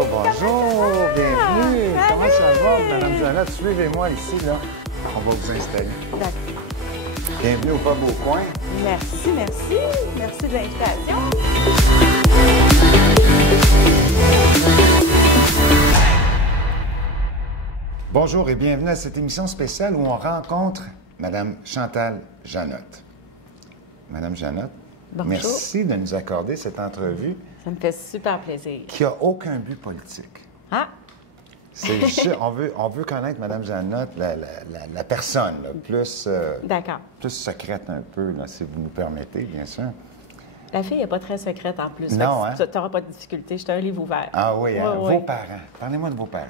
Bonjour, bonjour, bienvenue. Comment ça va, Mme Jeannette? Suivez-moi ici, là. On va vous installer. D'accord. Bienvenue au Pas Beau Coin. Merci, merci. Merci de l'invitation. Bonjour et bienvenue à cette émission spéciale où on rencontre Mme Chantal Janotte. Mme Janotte, Bonjour. merci de nous accorder cette entrevue Ça me fait super plaisir. qui n'a aucun but politique. Ah! C'est juste, on veut connaître Mme Janotte, la personne, là, D'accord. plus secrète un peu, là, si vous nous permettez, bien sûr. La fille n'est pas très secrète en plus. Non, hein? Tu n'auras pas de difficulté. Je suis un livre ouvert. Ah oui, hein? Oui, oui. Vos parents. Parlez-moi de vos parents.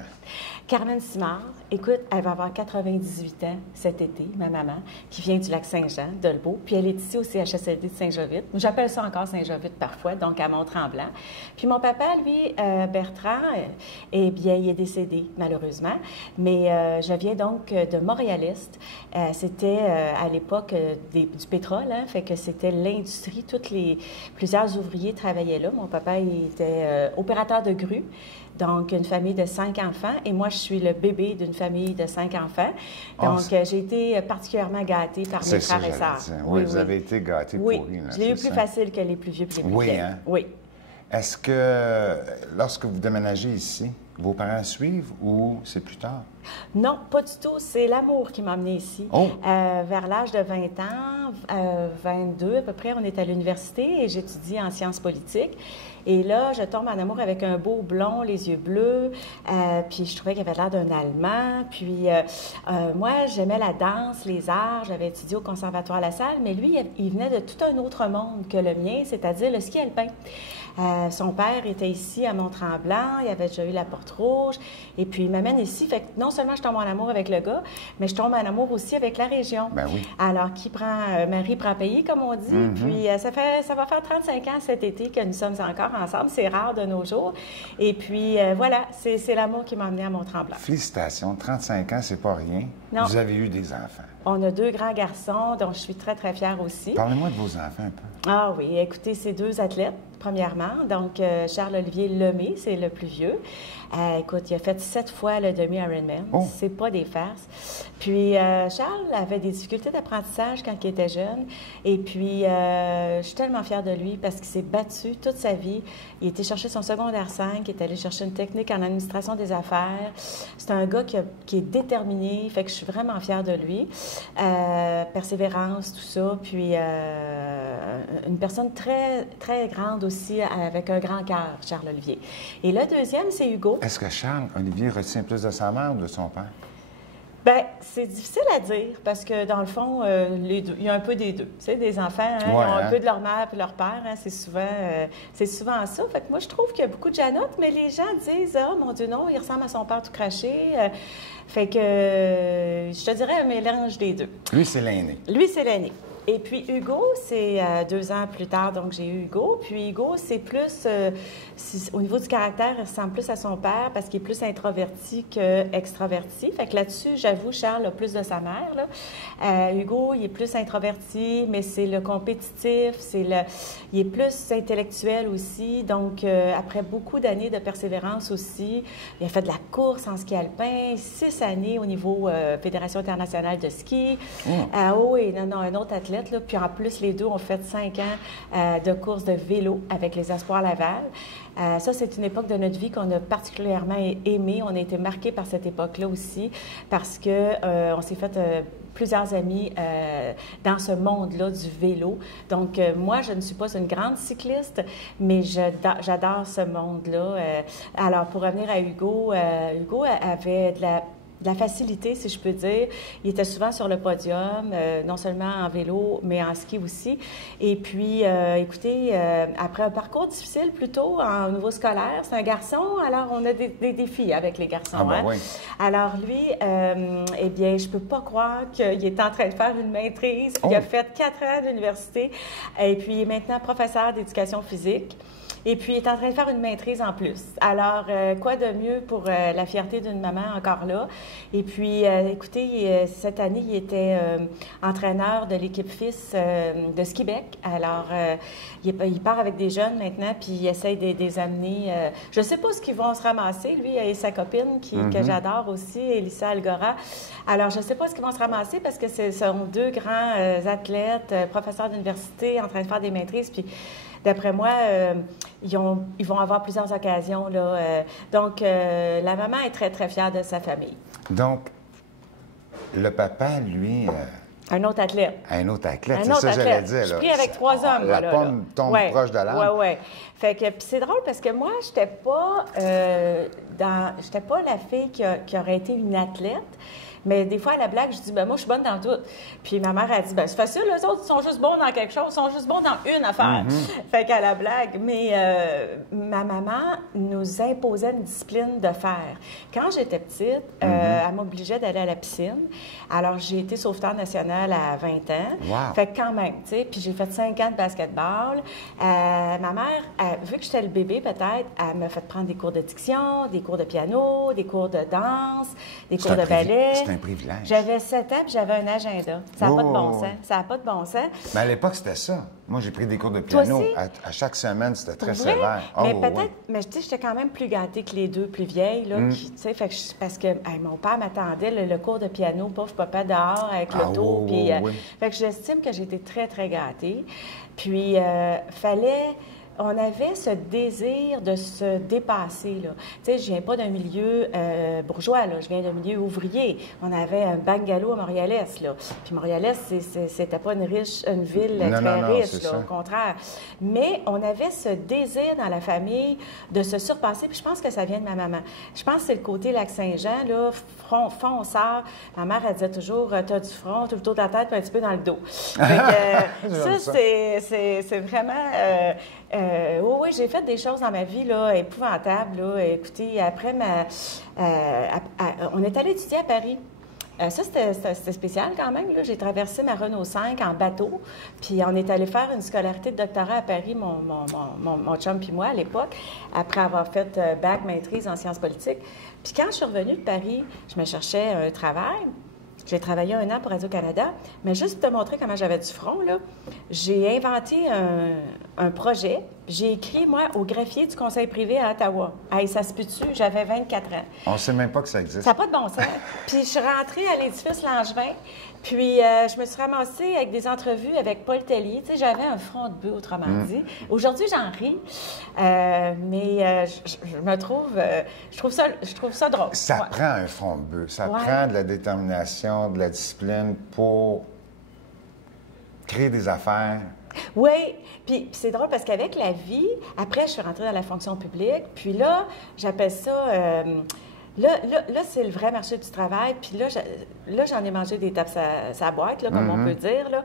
Carmen Simard, écoute, elle va avoir 98 ans cet été, ma maman, qui vient du lac Saint-Jean, d'Olbeau, puis elle est ici au CHSLD de Saint-Jovite. J'appelle ça encore Saint-Jovite parfois, donc à Mont-Tremblant. Puis mon papa, lui, Bertrand, eh bien, il est décédé, malheureusement, mais je viens donc de Montréaliste. C'était à l'époque du pétrole, hein, fait que c'était l'industrie, plusieurs ouvriers travaillaient là. Mon papa, il était opérateur de grue. Donc, une famille de 5 enfants. Et moi, je suis le bébé d'une famille de 5 enfants. Donc, j'ai été particulièrement gâtée par mes frères et sœurs. Oui, vous avez été gâtée oui. pourrie. Là, je l'ai eu plus ça? facile que les plus vieux et les plus Oui, vieilles. hein? Oui. Est-ce que, lorsque vous déménagez ici, vos parents suivent ou c'est plus tard? Non, pas du tout. C'est l'amour qui m'a amenée ici. Oh. Vers l'âge de 20 ans, 22 à peu près, on est à l'université et j'étudie en sciences politiques. Et là, je tombe en amour avec un beau blond, les yeux bleus, puis je trouvais qu'il avait l'air d'un Allemand. Puis moi, j'aimais la danse, les arts, j'avais étudié au Conservatoire La Salle, mais lui, il venait de tout un autre monde que le mien, c'est-à-dire le ski alpin. Son père était ici à Mont-Tremblant, il avait déjà eu la Porte Rouge, et puis il m'amène ici. Fait que non seulement je tombe en amour avec le gars, mais je tombe en amour aussi avec la région. Ben oui. Alors, qui prend mari prend pays, comme on dit. Puis ça va faire 35 ans cet été que nous sommes encore ensemble. C'est rare de nos jours. Et puis voilà, c'est l'amour qui m'a amenée à Mont-Tremblant. Félicitations. 35 ans, c'est pas rien. Non. Vous avez eu des enfants. On a 2 grands garçons, dont je suis très, très fière aussi. Parlez-moi de vos enfants un peu. Ah oui, écoutez, c'est 2 athlètes, premièrement. Donc, Charles-Olivier Lemay, c'est le plus vieux. Écoute, il a fait 7 fois le demi-Ironman. Oh. C'est pas des farces. Puis, Charles avait des difficultés d'apprentissage quand il était jeune. Et puis, je suis tellement fière de lui parce qu'il s'est battu toute sa vie. Il était chercher son secondaire 5, il est allé chercher une technique en administration des affaires. C'est un gars qui est déterminé, fait que je suis vraiment fière de lui. Persévérance, tout ça. Puis, une personne très, très grande aussi, avec un grand cœur, Charles-Olivier. Et le deuxième, c'est Hugo. Est-ce que Charles-Olivier retient plus de sa mère ou de son père? Bien, c'est difficile à dire parce que, dans le fond, les deux, il y a un peu des deux. Tu sais, des enfants, hein, Ouais, ils ont un hein? peu de leur mère et leur père. Hein, c'est souvent ça. Fait que moi, je trouve qu'il y a beaucoup de Janotte, mais les gens disent « Ah, mon Dieu, non, il ressemble à son père tout craché. Fait que, je te dirais un mélange des deux. Lui, c'est l'aîné. Lui, c'est l'aîné. Et puis Hugo, c'est 2 ans plus tard, donc j'ai eu Hugo. Puis Hugo, c'est plus, au niveau du caractère, il ressemble plus à son père parce qu'il est plus introverti qu'extraverti. Fait que là-dessus, j'avoue, Charles a plus de sa mère, là. Hugo, il est plus introverti, mais c'est le compétitif, il est plus intellectuel aussi. Donc, après beaucoup d'années de persévérance aussi, il a fait de la course en ski alpin, 6 années au niveau Fédération internationale de ski. Oh, et non, un autre athlète. Là. Puis en plus, les deux ont fait 5 ans de course de vélo avec les Espoirs Laval. Ça, c'est une époque de notre vie qu'on a particulièrement aimée. On a été marqués par cette époque-là aussi parce que on s'est fait plusieurs amis dans ce monde-là du vélo. Donc, moi, je ne suis pas une grande cycliste, mais j'adore ce monde-là. Alors, pour revenir à Hugo, Hugo avait de la facilité, si je peux dire. Il était souvent sur le podium, non seulement en vélo, mais en ski aussi. Et puis, écoutez, après un parcours difficile plutôt au niveau scolaire, c'est un garçon, alors on a des défis avec les garçons. Ah ben hein? oui. Alors lui, eh bien, je peux pas croire qu'il est en train de faire une maîtrise. Il a fait 4 ans d'université et puis il est maintenant professeur d'éducation physique. Et puis, il est en train de faire une maîtrise en plus. Alors, quoi de mieux pour la fierté d'une maman encore là? Et puis, écoutez, cette année, il était entraîneur de l'équipe fils de Ski-Bec. Alors, il part avec des jeunes maintenant, puis il essaye de les amener. Je ne sais pas ce qu'ils vont se ramasser, lui et sa copine, que j'adore aussi, Elissa Algora. Alors, je ne sais pas ce qu'ils vont se ramasser parce que ce sont deux grands athlètes, professeurs d'université, en train de faire des maîtrises. Puis, d'après moi, ils vont avoir plusieurs occasions, là. Donc, la maman est très, très fière de sa famille. Donc, le papa, lui... Un autre athlète. Un autre athlète, c'est ça que j'allais dire. Je suis pris avec 3 hommes. La pomme tombe proche de l'arbre. Oui. Fait que, puis c'est drôle parce que moi, j'étais pas la fille qui aurait été une athlète. Mais des fois, à la blague, je dis, moi, je suis bonne dans tout. Puis ma mère a dit, c'est facile, les autres, ils sont juste bons dans quelque chose, ils sont juste bons dans une affaire. Fait qu'à la blague. Mais ma maman nous imposait une discipline de faire. Quand j'étais petite, elle m'obligeait d'aller à la piscine. Alors, j'ai été sauveteur national à 20 ans. Wow. Fait que quand même, tu sais, puis j'ai fait 5 ans de basketball. Ma mère, vu que j'étais le bébé, peut-être, elle m'a fait prendre des cours de diction, des cours de piano, des cours de danse, des cours de ballet. C'est un privilège. J'avais 7 ans puis j'avais un agenda. Ça n'a pas de bon sens. Ça n'a pas de bon sens. Mais à l'époque, c'était ça. Moi, j'ai pris des cours de piano. Toi aussi? À chaque semaine, c'était très Vrai? sévère. Mais peut-être, mais tu sais, j'étais quand même plus gâtée que les deux plus vieilles, là, parce que mon père m'attendait le cours de piano, pauvre papa dehors avec l'auto. Fait que j'estime que j'ai été très, très gâtée. Puis, on avait ce désir de se dépasser, là. Tu sais, je viens pas d'un milieu bourgeois, là. Je viens d'un milieu ouvrier. On avait un bungalow à Montréal-Est, là. Puis Montréal-Est, c'était pas une ville très riche, là, au contraire. Mais on avait ce désir dans la famille de se surpasser, puis je pense que ça vient de ma maman. Je pense que c'est le côté Lac-Saint-Jean, là, fonceur. Ma mère, elle disait toujours, t'as du front, tout le tour de la tête, puis un petit peu dans le dos. Fait que, ça, c'est vraiment... oui, j'ai fait des choses dans ma vie là, épouvantables. Là. Écoutez, après on est allé étudier à Paris. Ça, c'était spécial quand même. J'ai traversé ma Renault 5 en bateau, puis on est allé faire une scolarité de doctorat à Paris, mon chum puis moi, à l'époque, après avoir fait bac maîtrise en sciences politiques. Puis quand je suis revenue de Paris, je me cherchais un travail. J'ai travaillé 1 an pour Radio-Canada, mais juste te montrer comment j'avais du front, là, j'ai inventé un projet. J'ai écrit, moi, au greffier du conseil privé à Ottawa. Hey, ça se peut-tu? J'avais 24 ans. On ne sait même pas que ça existe. Ça n'a pas de bon sens. Puis je suis rentrée à l'édifice Langevin, puis je me suis ramassée avec des entrevues avec Paul Tellier. Tu sais, j'avais un front de bœuf, autrement dit. Aujourd'hui, j'en ris, mais je trouve ça drôle. Ça prend un front de bœuf. Ça prend de la détermination, de la discipline pour créer des affaires. Oui, puis c'est drôle parce qu'avec la vie, après, je suis rentrée dans la fonction publique, puis là, j'appelle ça... Là, c'est le vrai marché du travail. Puis là, j'en ai mangé des tapes sa boîte, là, comme on peut dire. Là.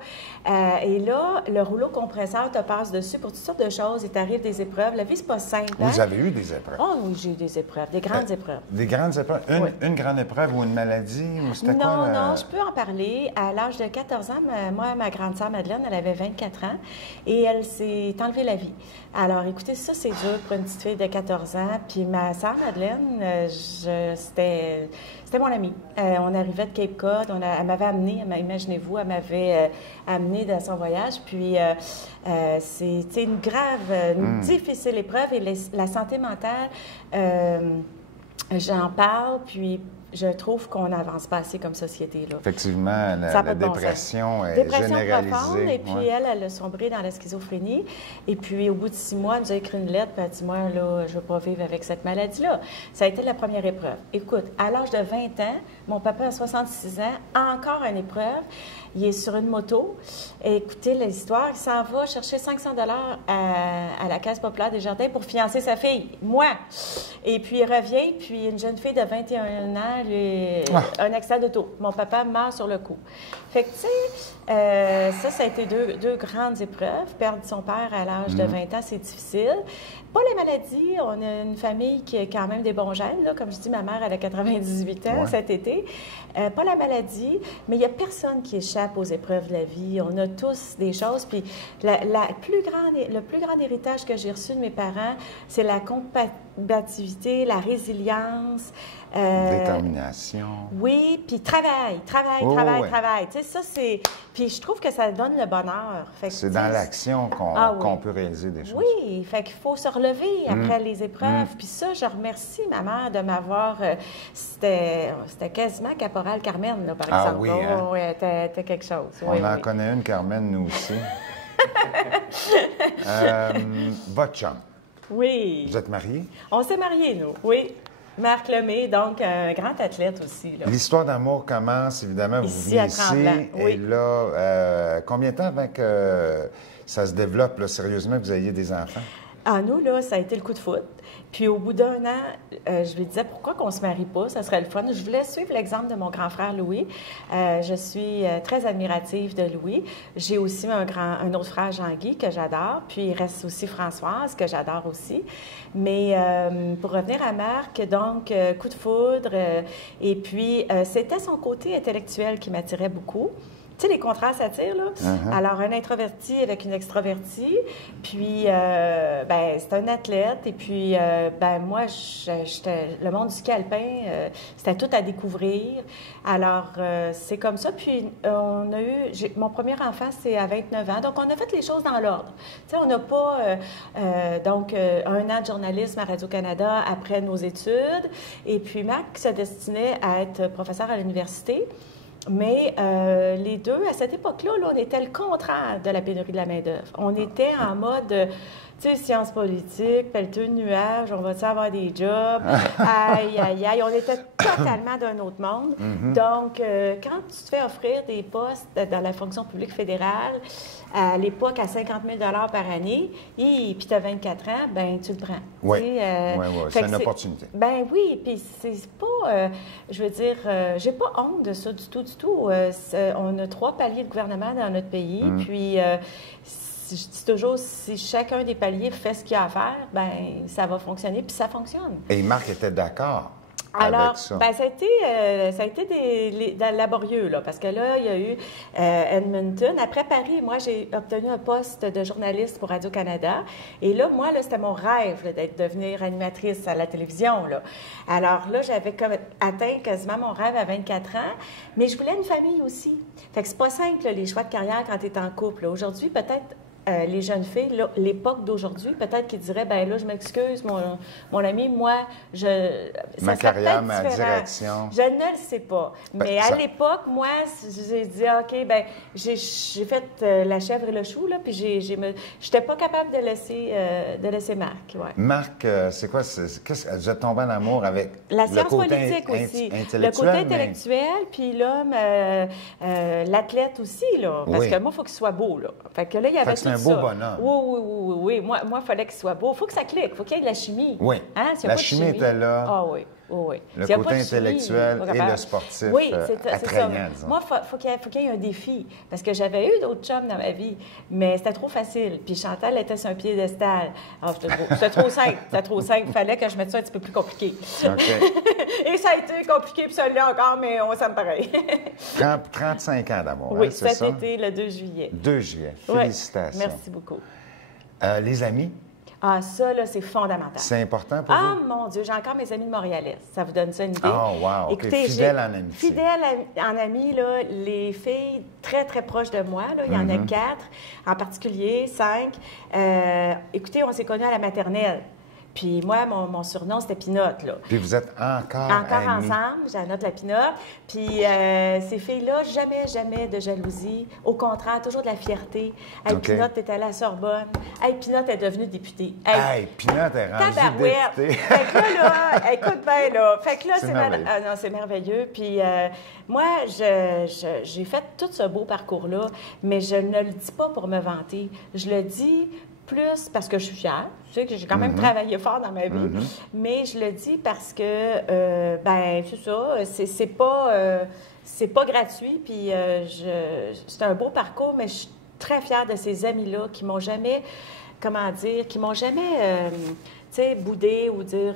Et là, le rouleau compresseur te passe dessus pour toutes sortes de choses. Il t'arrive des épreuves. La vie, c'est pas simple. Hein? Vous avez eu des épreuves? Oh oui, j'ai eu des épreuves, des grandes épreuves. Des grandes épreuves? Une grande épreuve ou une maladie? Ou c'était quoi? Non, je peux en parler. À l'âge de 14 ans, ma grande sœur Madeleine, elle avait 24 ans et elle s'est enlevée la vie. Alors, écoutez, ça, c'est dur pour une petite fille de 14 ans. Puis ma sœur Madeleine, c'était mon amie. On arrivait de Cape Cod. Elle m'avait amenée, imaginez-vous, elle m'avait amenée dans son voyage. Puis, c'était une grave, une difficile épreuve. Et la santé mentale, j'en parle, puis je trouve qu'on n'avance pas assez comme société. Là. Effectivement, la dépression est généralisée. Profonde, et puis elle a sombré dans la schizophrénie. Et puis, au bout de 6 mois, elle nous a écrit une lettre, puis elle a dit, moi, là, je ne veux pas vivre avec cette maladie-là. Ça a été la première épreuve. Écoute, à l'âge de 20 ans, mon papa a 66 ans, encore une épreuve. Il est sur une moto. Et écoutez l'histoire, il s'en va chercher 500 $ à la Caisse populaire des Jardins pour fiancer sa fille, moi. Et puis, il revient, puis une jeune fille de 21 ans, un accident d'auto. Mon papa meurt sur le coup. Fait que, tu sais, ça a été deux grandes épreuves. Perdre son père à l'âge de 20 ans, c'est difficile. Pas la maladie. On a une famille qui a quand même des bons gènes. Là. Comme je dis, ma mère, elle a 98 ans cet été. Pas la maladie, mais il n'y a personne qui échappe échappe aux épreuves de la vie. On a tous des choses. Puis le plus grand héritage que j'ai reçu de mes parents, c'est la combativité, la résilience. Détermination. Oui, puis travail. Tu sais, ça, c'est... Puis je trouve que ça donne le bonheur. C'est dans l'action qu'on peut réaliser des choses. Oui, fait qu'il faut se relever après les épreuves. Puis ça, je remercie ma mère de m'avoir... C'était quasiment Caporal Carmen, là, par exemple. Oui, hein? Oui, t'es quelque chose. On en connaît une, Carmen, nous aussi. Votre chum. Oui. Vous êtes mariés? On s'est mariés, nous, oui. Marc Lemay, donc un grand athlète aussi. L'histoire d'amour commence, évidemment, vous ici, venez à ici. Tremblant, oui. Et là, combien de temps avant que ça se développe, là, sérieusement, que vous ayez des enfants? Ah, nous, là, ça a été le coup de foudre. Puis au bout d'un an, je lui disais pourquoi qu'on ne se marie pas, ça serait le fun. Je voulais suivre l'exemple de mon grand frère Louis. Je suis très admirative de Louis. J'ai aussi un autre frère, Jean-Guy, que j'adore. Puis il reste aussi Françoise, que j'adore aussi. Mais pour revenir à Marc, donc, coup de foudre. Et puis, c'était son côté intellectuel qui m'attirait beaucoup. Tu sais, les contrats s'attirent, là. Alors, un introverti avec une extravertie. Puis, c'est un athlète. Et puis, moi, le monde du ski alpin, c'était tout à découvrir. Alors, c'est comme ça. Puis, mon premier enfant, c'est à 29 ans. Donc, on a fait les choses dans l'ordre. Tu sais, on n'a pas, un an de journalisme à Radio-Canada après nos études. Et puis, Marc se destinait à être professeur à l'université. Mais les deux, à cette époque-là, on était le contraire de la pénurie de la main-d'œuvre. On était en mode, tu sais, sciences politiques, pelleteux de nuages, on va-tu avoir des jobs? Aïe, aïe, aïe. On était totalement d'un autre monde. Donc, quand tu te fais offrir des postes dans la fonction publique fédérale, à l'époque, à 50 000 par année, et puis tu as 24 ans, ben tu le prends. Oui, c'est une opportunité. Ben oui, puis c'est pas, je veux dire, j'ai pas honte de ça du tout. On a 3 paliers de gouvernement dans notre pays, puis je dis toujours, si chacun des paliers fait ce qu'il a à faire, ben ça va fonctionner, puis ça fonctionne. Et Marc était d'accord. Alors, ça a été laborieux, là, parce que là, il y a eu Edmonton. Après Paris, moi, j'ai obtenu un poste de journaliste pour Radio-Canada. Et là, moi, c'était mon rêve là, devenir animatrice à la télévision, là. Alors là, j'avais atteint quasiment mon rêve à 24 ans, mais je voulais une famille aussi. Fait que c'est pas simple, là, les choix de carrière quand tu es en couple. Aujourd'hui, peut-être... les jeunes filles, l'époque d'aujourd'hui, peut-être qu'ils diraient, ben là, je m'excuse, mon ami, moi, ma carrière, ma direction. Je ne le sais pas. Mais à l'époque, moi, j'ai dit, OK, ben j'ai fait la chèvre et le chou, là, puis j'étais pas capable de laisser Marc. Ouais. Marc, c'est quoi? Vous êtes tombé en amour avec la science le côté politique aussi. intellectuel? Le côté intellectuel, puis l'homme, l'athlète aussi, là. Parce que moi, il faut qu'il soit beau, là. Fait que là, il y avait un beau bonhomme. Oui. Moi, il fallait qu'il soit beau. Il faut que ça clique. Il faut qu'il y ait de la chimie. Oui. Hein? La chimie était là. Ah oui. Oui. Le côté intellectuel et le sportif attrayant, disons. Moi, il faut qu'il y ait un défi. Parce que j'avais eu d'autres chums dans ma vie, mais c'était trop facile. Puis Chantal était sur un piédestal. C'était trop simple. C'était trop simple. Il fallait que je mette ça un petit peu plus compliqué. Et ça a été compliqué, puis ça l'est encore, mais on s'aime pareil. 35 ans d'amour, oui, hein, c'est ça? Oui, cet été, le 2 juillet. 2 juillet. Félicitations. Oui, merci beaucoup. Les amis? Ah, ça, là, c'est fondamental. C'est important pour vous? Ah, mon Dieu, j'ai encore mes amis de Montréalais. Ça vous donne ça une idée? Oh, wow. Écoutez, fidèle en amitié. Fidèle en amis, là, les filles très, très proches de moi, là, il y en a 4, en particulier 5. Écoutez, on s'est connus à la maternelle. Puis moi, mon surnom, c'était Pinotte, là. Puis vous êtes encore amis. Ensemble, j'annote la Pinotte. Puis ces filles-là, jamais de jalousie. Au contraire, toujours de la fierté. Hey, Pinotte est allée à la Sorbonne. Hey, Pinotte est devenue députée. Hey, Pinotte est rendue députée. Fait que là, écoute bien, là. Fait que là, c'est merveilleux. Puis moi, j'ai fait tout ce beau parcours-là, mais je ne le dis pas pour me vanter. Je le dis plus parce que je suis fière. Tu sais que j'ai quand même travaillé fort dans ma vie. Mais je le dis parce que, c'est ça, c'est pas gratuit. Puis c'est un beau parcours, mais je suis très fière de ces amis-là qui m'ont jamais, boudé ou dire...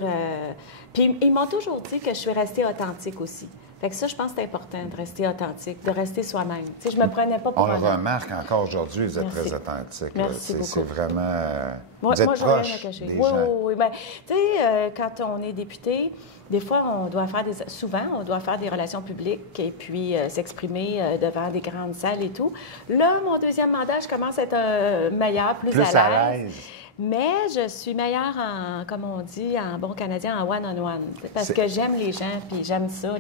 Puis ils m'ont toujours dit que je suis restée authentique aussi. Fait que ça, je pense que c'est important de rester authentique, de rester soi-même. Tu sais, je me prenais pas pour On le un homme. remarque encore aujourd'hui, vous êtes Merci. très authentique. Merci beaucoup. C'est vraiment... Moi, vous êtes j'ai rien à proche cacher. des Oui, gens. oui, oui. Ben, tu sais, quand on est député, des fois, souvent, on doit faire des relations publiques et puis s'exprimer devant des grandes salles et tout. Là, mon deuxième mandat, je commence à être meilleure, plus à l'aise. Mais je suis meilleure comme on dit, en bon canadien, en one-on-one. Parce que j'aime les gens, puis j'aime ça.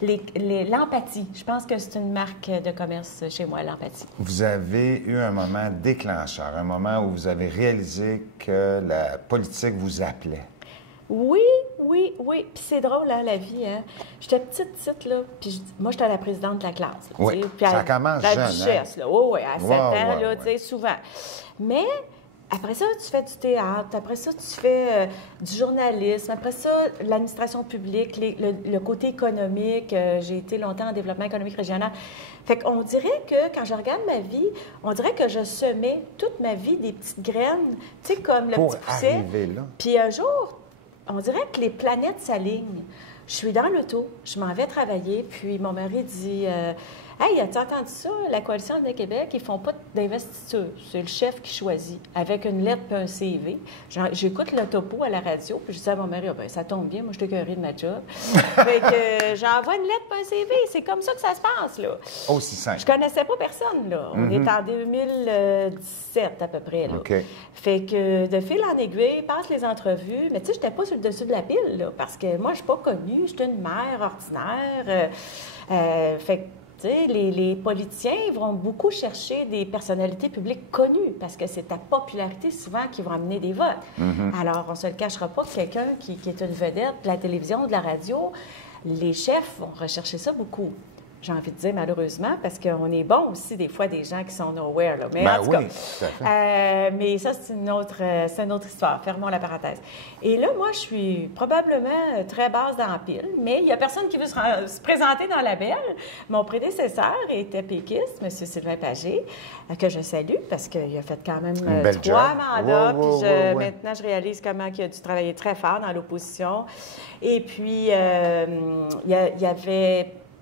L'empathie. Je pense que c'est une marque de commerce chez moi, l'empathie. Vous avez eu un moment déclencheur, un moment où vous avez réalisé que la politique vous appelait. Oui, oui, oui. Puis c'est drôle, hein, la vie. Hein? J'étais petite, là. Puis moi, j'étais la présidente de la classe. Là, oui, puis ça commence la jeune, duchesse, hein? là. Oh, oui, à 7 ans, là, ouais. tu sais, souvent. Mais... après ça, tu fais du théâtre. Après ça, tu fais du journalisme. Après ça, l'administration publique, le côté économique. J'ai été longtemps en développement économique régional. Fait qu'on dirait que, quand je regarde ma vie, on dirait que je semais toute ma vie des petites graines, tu sais, comme le pour petit pousset. arriver là. Puis un jour, on dirait que les planètes s'alignent. Je suis dans l'auto, je m'en vais travailler, puis mon mari dit... hey, as-tu entendu ça? La Coalition Avenir Québec, ils font pas d'investiture. C'est le chef qui choisit, avec une lettre et un CV. J'écoute le topo à la radio, puis je dis à mon mari, ben, ça tombe bien, moi, je suis écœurée de ma job. Fait que j'envoie une lettre et un CV. C'est comme ça que ça se passe, là. Aussi simple. Je connaissais pas personne, là. On est en 2017, à peu près, là. OK. Fait que de fil en aiguille, passe les entrevues. Mais tu sais, j'étais pas sur le dessus de la pile, là, parce que moi, je suis pas connue. J'étais une mère ordinaire. Fait que tu sais, les politiciens vont beaucoup chercher des personnalités publiques connues parce que c'est ta popularité souvent qui va amener des votes. Alors, on ne se le cachera pas que quelqu'un qui est une vedette de la télévision, de la radio, les chefs vont rechercher ça beaucoup. J'ai envie de dire malheureusement, parce qu'on est bon aussi des fois des gens qui sont nowhere. Là. Mais Ben en tout cas, oui, tout à fait. mais ça, c'est une autre histoire. Fermons la parenthèse. Et là, moi, je suis probablement très basse dans la pile, mais il n'y a personne qui veut se présenter dans la belle. Mon prédécesseur était péquiste, M. Sylvain Pagé, que je salue parce qu'il a fait quand même 3 mandats. Puis maintenant, je réalise comment il a dû travailler très fort dans l'opposition. Et puis,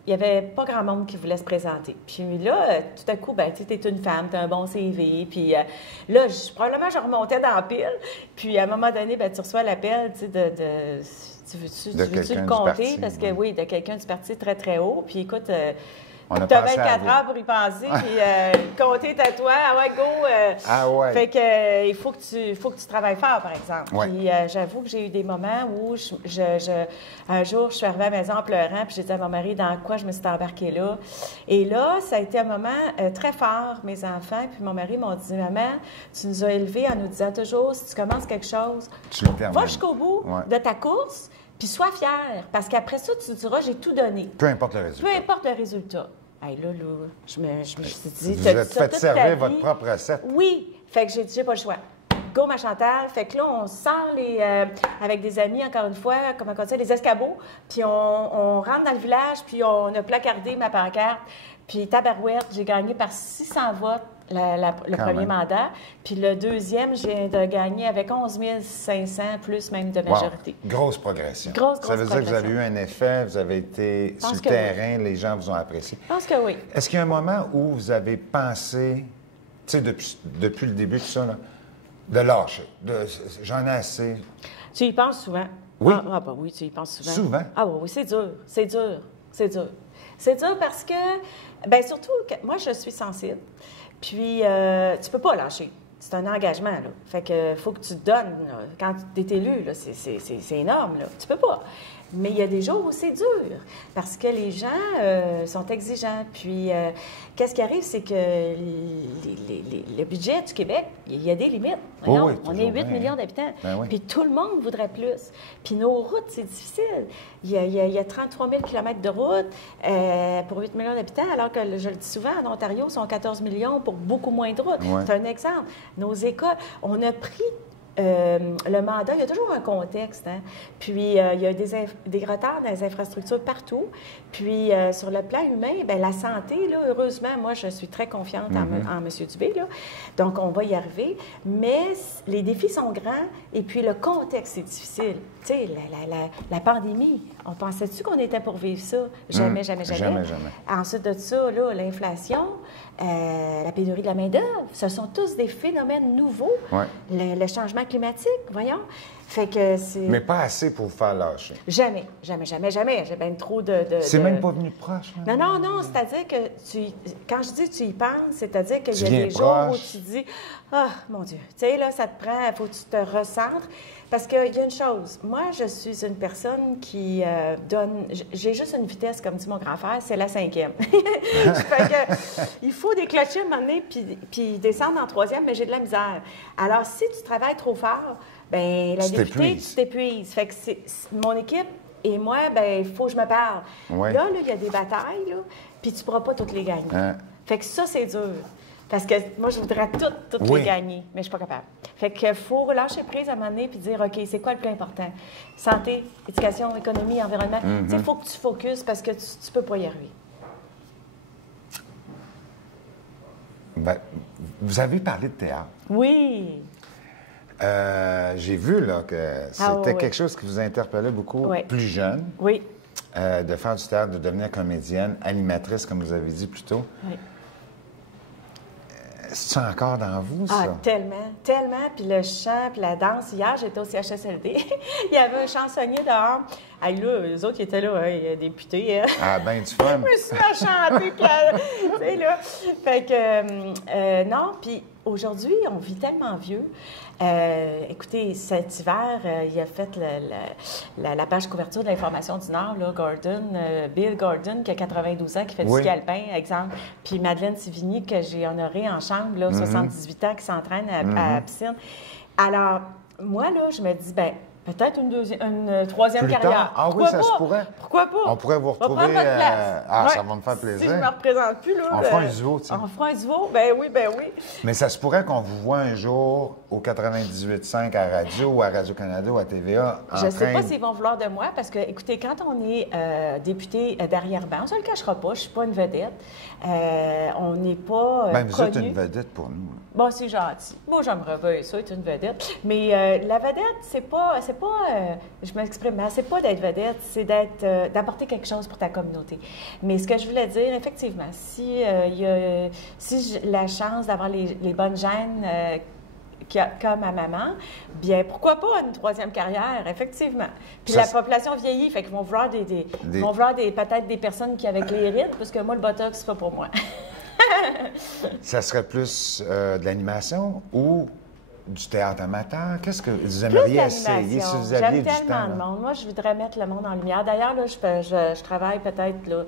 il y avait pas grand monde qui voulait se présenter. Puis là, tout à coup, ben, tu es une femme, tu as un bon CV. Puis là, probablement, je remontais dans la pile. Puis à un moment donné, ben, tu reçois l'appel, tu sais, tu veux-tu le compter? Parce que oui, de quelqu'un du parti très, très haut. Puis écoute, tu as 24 heures pour y penser. Puis le comté est à toi. Ah ouais, go! Fait que il faut que tu travailles fort, par exemple. Ouais. Puis j'avoue que j'ai eu des moments où un jour, je suis arrivée à la maison en pleurant, puis j'ai dit à mon mari dans quoi je me suis embarquée là. Et là, ça a été un moment très fort. Mes enfants puis mon mari m'ont dit, maman, tu nous as élevés en nous disant toujours, si tu commences quelque chose, va jusqu'au bout de ta course. Puis sois fier, parce qu'après ça, tu diras, j'ai tout donné. Peu importe le résultat. Peu importe le résultat. Hey, là, je me suis dit... Vous êtes fait servir votre propre recette. Oui. Fait que j'ai dit, j'ai pas le choix. Go, ma Chantal. Fait que là, on sort avec des amis, encore une fois, comment on dit, les escabeaux. Puis on rentre dans le village, puis on a placardé ma pancarte. Puis tabarouette, j'ai gagné par 600 votes le premier mandat. Puis le deuxième, j'ai de gagner avec 11 500, plus même de majorité. Wow. Grosse progression. Grosse Ça veut dire que vous avez eu un effet, vous avez été sur le terrain, les gens vous ont apprécié. Je pense que oui. Est-ce qu'il y a un moment où vous avez pensé, tu sais, depuis le début de ça, là, de lâcher, j'en ai assez? Tu y penses souvent. Oui? Ah ben oui, tu y penses souvent. Souvent? Ah oui, c'est dur. C'est dur. C'est dur. C'est dur parce que, bien surtout, moi, je suis sensible. Puis, tu peux pas lâcher. C'est un engagement, là. Fait que faut que tu te donnes. Là. Quand tu es élu, là, c'est énorme, là. Tu peux pas. Mais il y a des jours où c'est dur parce que les gens sont exigeants. Puis, qu'est-ce qui arrive, c'est que le budget du Québec, il y a des limites. Voyons, on est 8 millions d'habitants. Ben oui. Puis tout le monde voudrait plus. Puis nos routes, c'est difficile. Il y a 33 000 km de route pour 8 millions d'habitants, alors que, je le dis souvent, en Ontario, ils sont 14 millions pour beaucoup moins de routes. Ouais. C'est un exemple. Nos écoles, on a pris le mandat, il y a toujours un contexte. Hein? Puis, il y a des retards dans les infrastructures partout. Puis, sur le plan humain, bien, la santé, là, heureusement, moi, je suis très confiante en M. Dubé. Là. Donc, on va y arriver. Mais les défis sont grands et puis le contexte est difficile. Tu sais, la pandémie, on pensait-tu qu'on était pour vivre ça? Jamais, jamais, jamais. Jamais, jamais. Ensuite de ça, là, l'inflation, la pénurie de la main-d'œuvre, ce sont tous des phénomènes nouveaux. Ouais. Le changement climatique, voyons. Fait que c'est... Mais pas assez pour vous faire lâcher. Jamais, jamais, jamais, jamais. J'ai bien trop de... C'est même pas venu de proche. Hein? Non, non, non. C'est-à-dire que quand je dis tu y penses, c'est-à-dire qu'il y a des proche. jours où tu dis « Ah, mon Dieu! » Tu sais, là, ça te prend, il faut que tu te recentres. Parce qu'il y a une chose. Moi, je suis une personne qui donne... J'ai juste une vitesse, comme dit mon grand-frère, c'est la 5e. Fait que, il faut déclencher un moment donné puis descendre en 3e, mais j'ai de la misère. Alors, si tu travailles trop fort, bien, la vérité, tu t'épuises. Fait que mon équipe et moi, bien, il faut que je me parle. Ouais. Là, il y a des batailles, là, puis tu ne pourras pas toutes les gagner. Hein? Fait que ça, c'est dur. Parce que moi, je voudrais toutes les gagner, mais je ne suis pas capable. Fait qu'il faut lâcher prise à un moment donné puis dire, OK, c'est quoi le plus important? Santé, éducation, économie, environnement. Il faut que tu focuses parce que tu ne peux pas y arriver. Ben, vous avez parlé de théâtre. Oui. J'ai vu là, que c'était quelque chose qui vous interpellait beaucoup plus jeune. Oui. De faire du théâtre, de devenir comédienne, animatrice, comme vous avez dit plus tôt. Oui. C'est encore dans vous, ça? Ah, tellement, tellement. Puis le chant, puis la danse. Hier, j'étais au CHSLD. Il y avait un chansonnier dehors. Ah, là, les autres, ils étaient là, hein, les députés. Ah, ben du fun. Je me suis mis à chanter, puis tu sais, là. Fait que, non, puis aujourd'hui, on vit tellement vieux. Écoutez, cet hiver, il a fait la page couverture de l'Information du Nord, là, Bill Gordon, qui a 92 ans, qui fait du ski alpin, exemple. Puis Madeleine Sivigny, que j'ai honorée en chambre, là, 78 ans, qui s'entraîne à la piscine. Alors, moi, là, je me dis, ben peut-être une troisième carrière. Ah pourquoi oui, ça pas? se pourrait. Pourquoi pas? On pourrait vous retrouver... votre place. Ça va me faire plaisir. Si je ne me représente plus, là... On fera un duo, tu sais. On fera un duo? Ben oui, ben oui. Mais ça se pourrait qu'on vous voit un jour au 98.5 à Radio ou à Radio-Canada ou à TVA en Je ne sais train pas s'ils vont vouloir de moi parce que, écoutez, quand on est député d'arrière-ban, on ne se le cachera pas, je ne suis pas une vedette. On n'est pas ben, vous êtes connu. une vedette pour nous. Bon, c'est gentil. Moi, j'aimerais bien ça, être une vedette. Mais la vedette, c'est pas je m'exprime mal, c'est pas d'être vedette, c'est d'apporter quelque chose pour ta communauté. Mais ce que je voulais dire, effectivement, si j'ai la chance d'avoir les bonnes gènes comme ma maman, bien, pourquoi pas une troisième carrière, effectivement. Puis la population vieillit, fait qu'ils vont vouloir peut-être des personnes qui avec les rides, parce que moi, le botox, c'est pas pour moi. Ça serait plus de l'animation ou du théâtre amateur? Qu'est-ce que vous aimeriez essayer si vous aviez J'aime du temps? tellement de monde. Moi, je voudrais mettre le monde en lumière. D'ailleurs, là, je travaille peut-être, là,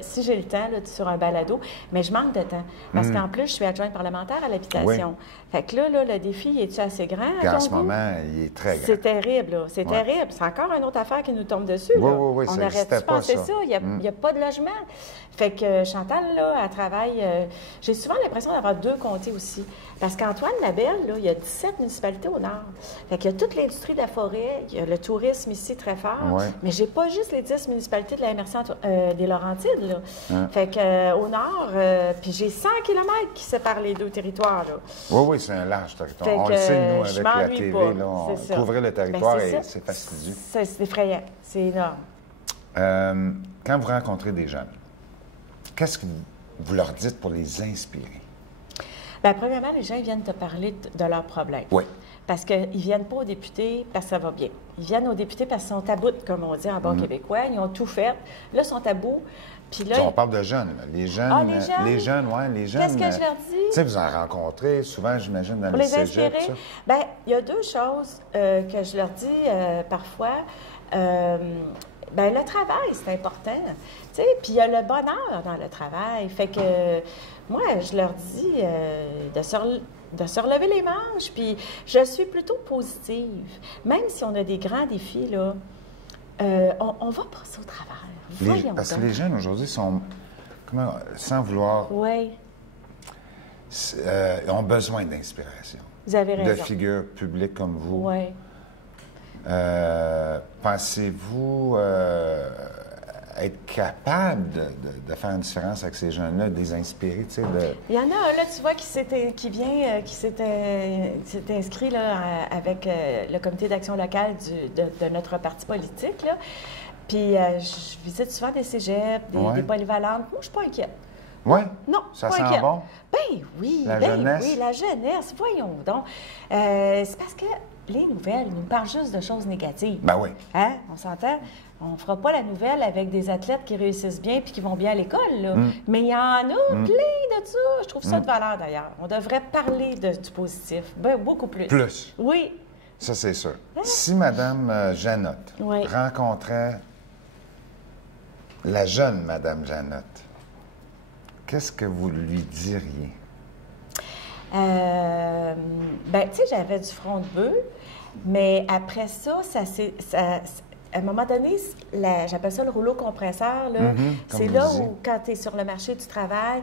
si j'ai le temps, là, sur un balado, mais je manque de temps. Parce qu'en plus, je suis adjointe parlementaire à l'habitation. Oui. Fait que là, le défi, est-tu assez grand? En ce moment, il est très grand. C'est terrible, là. C'est terrible. C'est encore une autre affaire qui nous tombe dessus. Oui, là. oui, On ça arrête de penser ça. Il n'y a pas de logement. Fait que Chantal, là, elle travaille... j'ai souvent l'impression d'avoir deux comtés aussi. Parce qu'Antoine Labelle, là, il y a 17 municipalités au nord. Fait qu'il y a toute l'industrie de la forêt, il y a le tourisme ici très fort. Ouais. Mais j'ai pas juste les 10 municipalités de la MRC des Laurentides, là. Fait que au nord, puis j'ai 100 km qui séparent les deux territoires, là. Oui, oui, c'est un large territoire. Fait On que, le sait, nous, je avec la m'ennuie TV, pas. là, on C'est ça. couvrait le territoire Ben, et c'est fastidieux. C'est effrayant. C'est énorme. Quand vous rencontrez des jeunes, qu'est-ce que vous leur dites pour les inspirer? Bien, premièrement, les gens ils viennent te parler de leurs problèmes. Oui. Parce qu'ils ne viennent pas aux députés parce que ça va bien. Ils viennent aux députés parce qu'ils sont à bout, comme on dit en bon québécois. Ils ont tout fait. Là, ils sont à bout. Puis là, On parle de jeunes. Là. Les jeunes, Ah, les jeunes? les jeunes, oui, les jeunes. Qu'est-ce que je leur dis? Tu sais, vous en rencontrez souvent, j'imagine, dans pour les les cégeps. inspirer, bien, il y a deux choses que je leur dis parfois. Bien, le travail, c'est important. Tu sais, puis il y a le bonheur dans le travail. Fait que moi, je leur dis de se relever les manches. Puis je suis plutôt positive. Même si on a des grands défis, là, on va passer au travers. Voyons Parce que donc. les jeunes, aujourd'hui, sont, sans vouloir, Oui. ont besoin d'inspiration. Vous avez raison. de figures publiques comme vous. Oui. Pensez-vous être capable de faire une différence avec ces jeunes-là, de les inspirer, tu sais, Il y en a un, là, tu vois, qui s'est inscrit là, avec le comité d'action locale de notre parti politique, là. Puis je visite souvent des cégeps, des polyvalentes. Moi, je suis pas inquiète. Oui? Non, ça pas sent inquiète. bon? Ben oui, La jeunesse? oui, la jeunesse, voyons donc. C'est parce que les nouvelles nous parlent juste de choses négatives. Ben oui. Hein? On s'entend? On ne fera pas la nouvelle avec des athlètes qui réussissent bien puis qui vont bien à l'école, là. Mais il y en a plein de ça. Je trouve ça de valeur, d'ailleurs. On devrait parler du positif, beaucoup plus. Plus? Oui. Ça, c'est sûr. Si Mme Janotte rencontrait la jeune Mme Janotte, qu'est-ce que vous lui diriez? Ben, tu sais, j'avais du front de bœuf, mais après ça, à un moment donné, j'appelle ça le rouleau compresseur, là. C'est là où, quand tu es sur le marché du travail,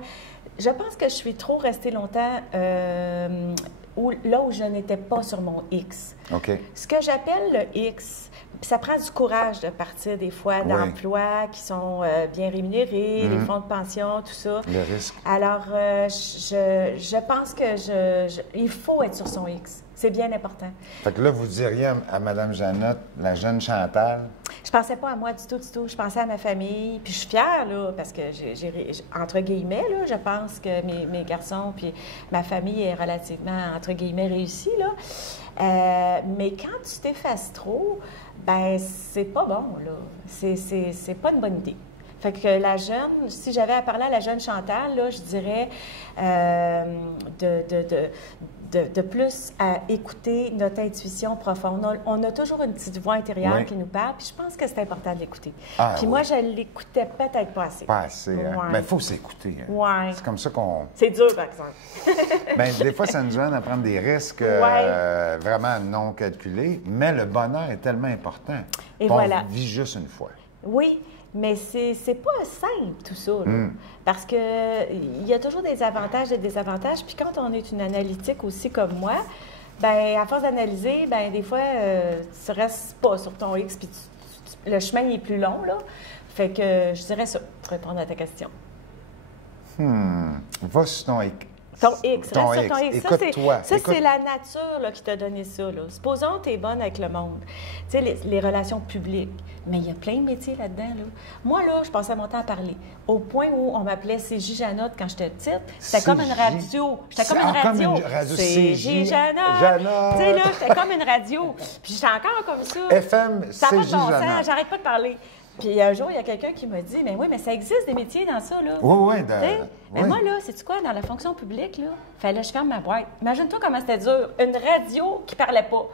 je pense que je suis trop restée longtemps là où je n'étais pas sur mon X. OK. Ce que j'appelle le X, puis ça prend du courage de partir des fois d'emplois qui sont bien rémunérés, les fonds de pension, tout ça. Le risque. Alors, je pense que il faut être sur son X. C'est bien important. Fait que là, vous diriez à Mme Janotte, la jeune Chantal... Je pensais pas à moi du tout, du tout. Je pensais à ma famille. Puis je suis fière, là, parce que entre guillemets, là, je pense que mes garçons puis ma famille est relativement, entre guillemets, réussie, là. Mais quand tu t'effaces trop, ben c'est pas bon, là. C'est pas une bonne idée. Fait que la jeune, si j'avais à parler à la jeune Chantal, là, je dirais de plus à écouter notre intuition profonde. On a toujours une petite voix intérieure qui nous parle, puis je pense que c'est important de l'écouter. Puis moi, je l'écoutais peut-être pas assez. Pas assez, hein? Mais il faut s'écouter. Hein? Ouais. C'est comme ça qu'on... C'est dur, par exemple. Bien, des fois, ça nous aide à prendre des risques vraiment non calculés, mais le bonheur est tellement important. Et voilà. On vit juste une fois. Oui. Mais c'est pas simple, tout ça, là. Parce qu'il y a toujours des avantages et des désavantages. Puis quand on est une analytique aussi comme moi, bien, à force d'analyser, bien, des fois, tu restes pas sur ton X, puis le chemin est plus long, là. Fait que je dirais ça, pour répondre à ta question. Va sur ton X. Ton X, reste sur ton X. Écoute-toi. Ça, c'est la nature là, qui t'a donné ça. Là. Supposons que tu es bonne avec le monde. Tu sais, les relations publiques. Mais il y a plein de métiers là-dedans. Là. Moi, là, je passais mon temps à parler. Au point où on m'appelait CJ Janotte quand j'étais petite. C'était comme une radio. J'étais comme une radio. CJ Janotte. Tu sais, là, j'étais comme une radio. Puis j'étais encore comme ça. FM, ça CJ Janotte. J'arrête pas de parler. Puis un jour, il y a quelqu'un qui m'a dit, mais oui, mais ça existe des métiers dans ça, là. Oui. Mais moi, là, sais-tu quoi, dans la fonction publique, là, fallait que je ferme ma boîte. Imagine-toi comment c'était dur. Une radio qui parlait pas.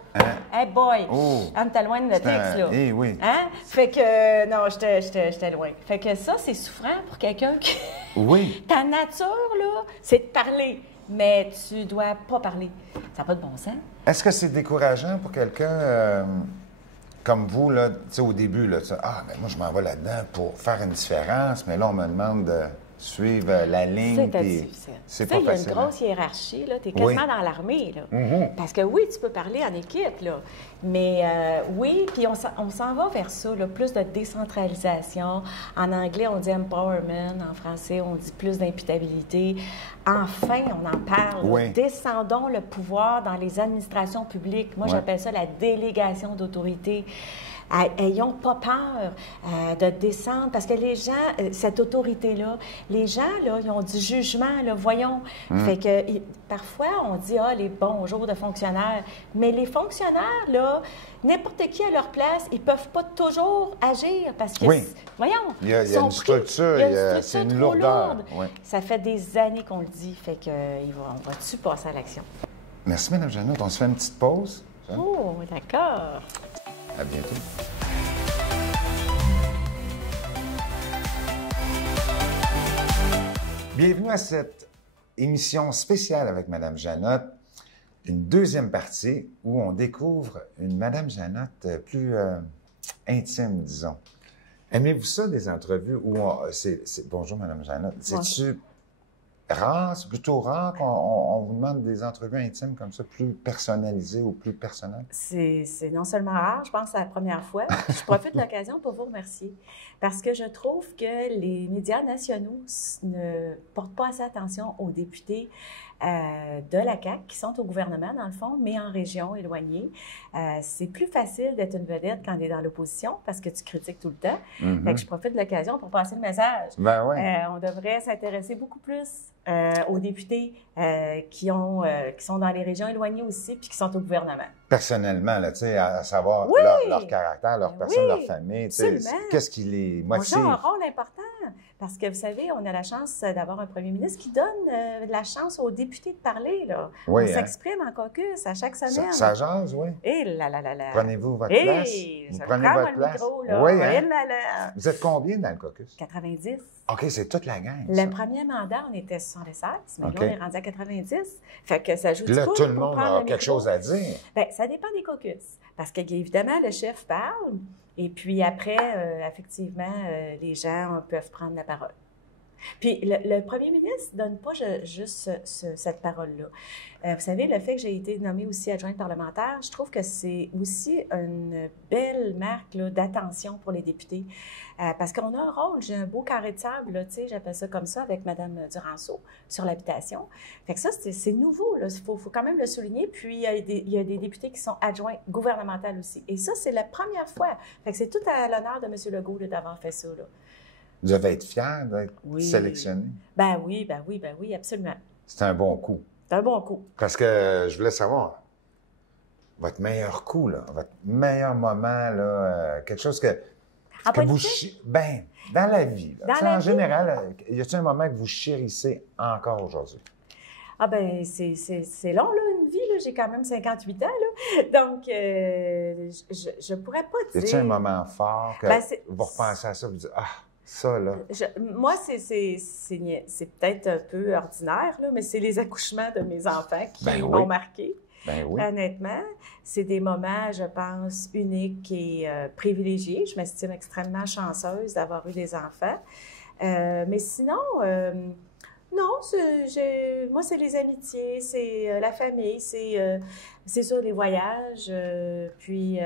Hey boy! On était loin de notre texte, là. Oui. Hein? Fait que, non, j'étais loin. Fait que ça, c'est souffrant pour quelqu'un qui... Oui. Ta nature, là, c'est de parler. Mais tu dois pas parler. Ça n'a pas de bon sens. Est-ce que c'est décourageant pour quelqu'un... comme vous, là, tu sais, au début, là, ben moi, je m'en vais là-dedans pour faire une différence, mais là, on me demande de suivre la ligne. C'est difficile. C'est pas facile. Il y a une grosse hiérarchie, là. Tu es quasiment dans l'armée, là. Parce que oui, tu peux parler en équipe, là. Mais oui, puis on s'en va vers ça, là, plus de décentralisation. En anglais, on dit empowerment. En français, on dit plus d'imputabilité. Enfin, on en parle. Oui. Descendons le pouvoir dans les administrations publiques. Moi, j'appelle ça la délégation d'autorité. Ayons pas peur de descendre, parce que les gens, cette autorité-là, les gens, là, ils ont du jugement, là, voyons. Fait que parfois, on dit, les bons jours de fonctionnaires. Mais les fonctionnaires, là, n'importe qui à leur place, ils peuvent pas toujours agir, parce que, voyons, il y a une structure, c'est une lourdeur. Oui. Ça fait des années qu'on le dit, fait que on va-tu passer à l'action? Merci, Mme Janotte. On se fait une petite pause. Oh, d'accord. À bientôt. Bienvenue à cette émission spéciale avec Mme Janotte, une deuxième partie où on découvre une Mme Janotte plus intime, disons. Aimez-vous ça, des entrevues où Bonjour, Mme Janotte. C'est-tu rare, c'est plutôt rare qu'on vous demande des entrevues intimes comme ça, plus personnalisées ou plus personnelles? C'est non seulement rare, je pense que c'est la première fois. Je profite de l'occasion pour vous remercier parce que je trouve que les médias nationaux ne portent pas assez attention aux députés de la CAQ qui sont au gouvernement, dans le fond, mais en région éloignée. C'est plus facile d'être une vedette quand tu es dans l'opposition parce que tu critiques tout le temps. Fait que je profite de l'occasion pour passer le message. Ben ouais. On devrait s'intéresser beaucoup plus aux députés qui sont dans les régions éloignées aussi puis qui sont au gouvernement. Personnellement, là, tu sais, à savoir Oui! leur caractère, leur personne, Oui, leur famille, tu sais, absolument. qu'est-ce qui les On motive? joue un rôle important parce que, vous savez, on a la chance d'avoir un premier ministre qui donne la chance aux députés de parler. Là. Oui, on hein? s'exprime en caucus à chaque semaine. Ça jase, oui. Et là, là, là, là. Prenez-vous votre Hey, place? je Vous le prenez prends, votre le place? micro, là. Oui, Et hein? là, là. Vous êtes combien dans le caucus? 90. OK, c'est toute la gang. Le ça. premier mandat, on était 76, mais OK. là, on est rendu à 90. Fait que ça joue Puis là, du coup tout le pour monde prendre a le quelque micro. chose à dire. Bien, ça dépend des caucus. Parce qu'évidemment, le chef parle, et puis après, effectivement, les gens peuvent prendre la parole. Puis le premier ministre ne donne pas juste cette parole-là. Vous savez, le fait que j'ai été nommée aussi adjointe parlementaire, je trouve que c'est aussi une belle marque là, d'attention pour les députés. Parce qu'on a un rôle, j'ai un beau carré de sable, là, tu sais, j'appelle ça comme ça, avec Mme Duranceau, sur l'habitation. Fait que ça, c'est nouveau, il faut quand même le souligner. Puis, il y a des députés qui sont adjoints gouvernementaux aussi. Et ça, c'est la première fois. Fait que c'est tout à l'honneur de M. Legault là, d'avoir fait ça, là. Vous devez être fier d'être sélectionné. Ben oui, absolument. C'est un bon coup. C'est un bon coup. Parce que je voulais savoir, votre meilleur coup, là, votre meilleur moment, là, quelque chose que vous... Ben, dans la vie. Là, en général, y a-t-il un moment que vous chérissez encore aujourd'hui? Ah ben c'est long, là, une vie. Là. J'ai quand même 58 ans. Là. Donc, je pourrais pas dire... Y a-t-il un moment fort que vous repensez à ça, vous dites « Ah, ça, là... » Moi, c'est peut-être un peu ordinaire, là, mais c'est les accouchements de mes enfants qui m'ont marqué. Ben oui. Honnêtement, c'est des moments, je pense, uniques et privilégiés. Je m'estime extrêmement chanceuse d'avoir eu des enfants. Mais sinon, non, moi, c'est les amitiés, c'est la famille, c'est sûr les voyages. Puis,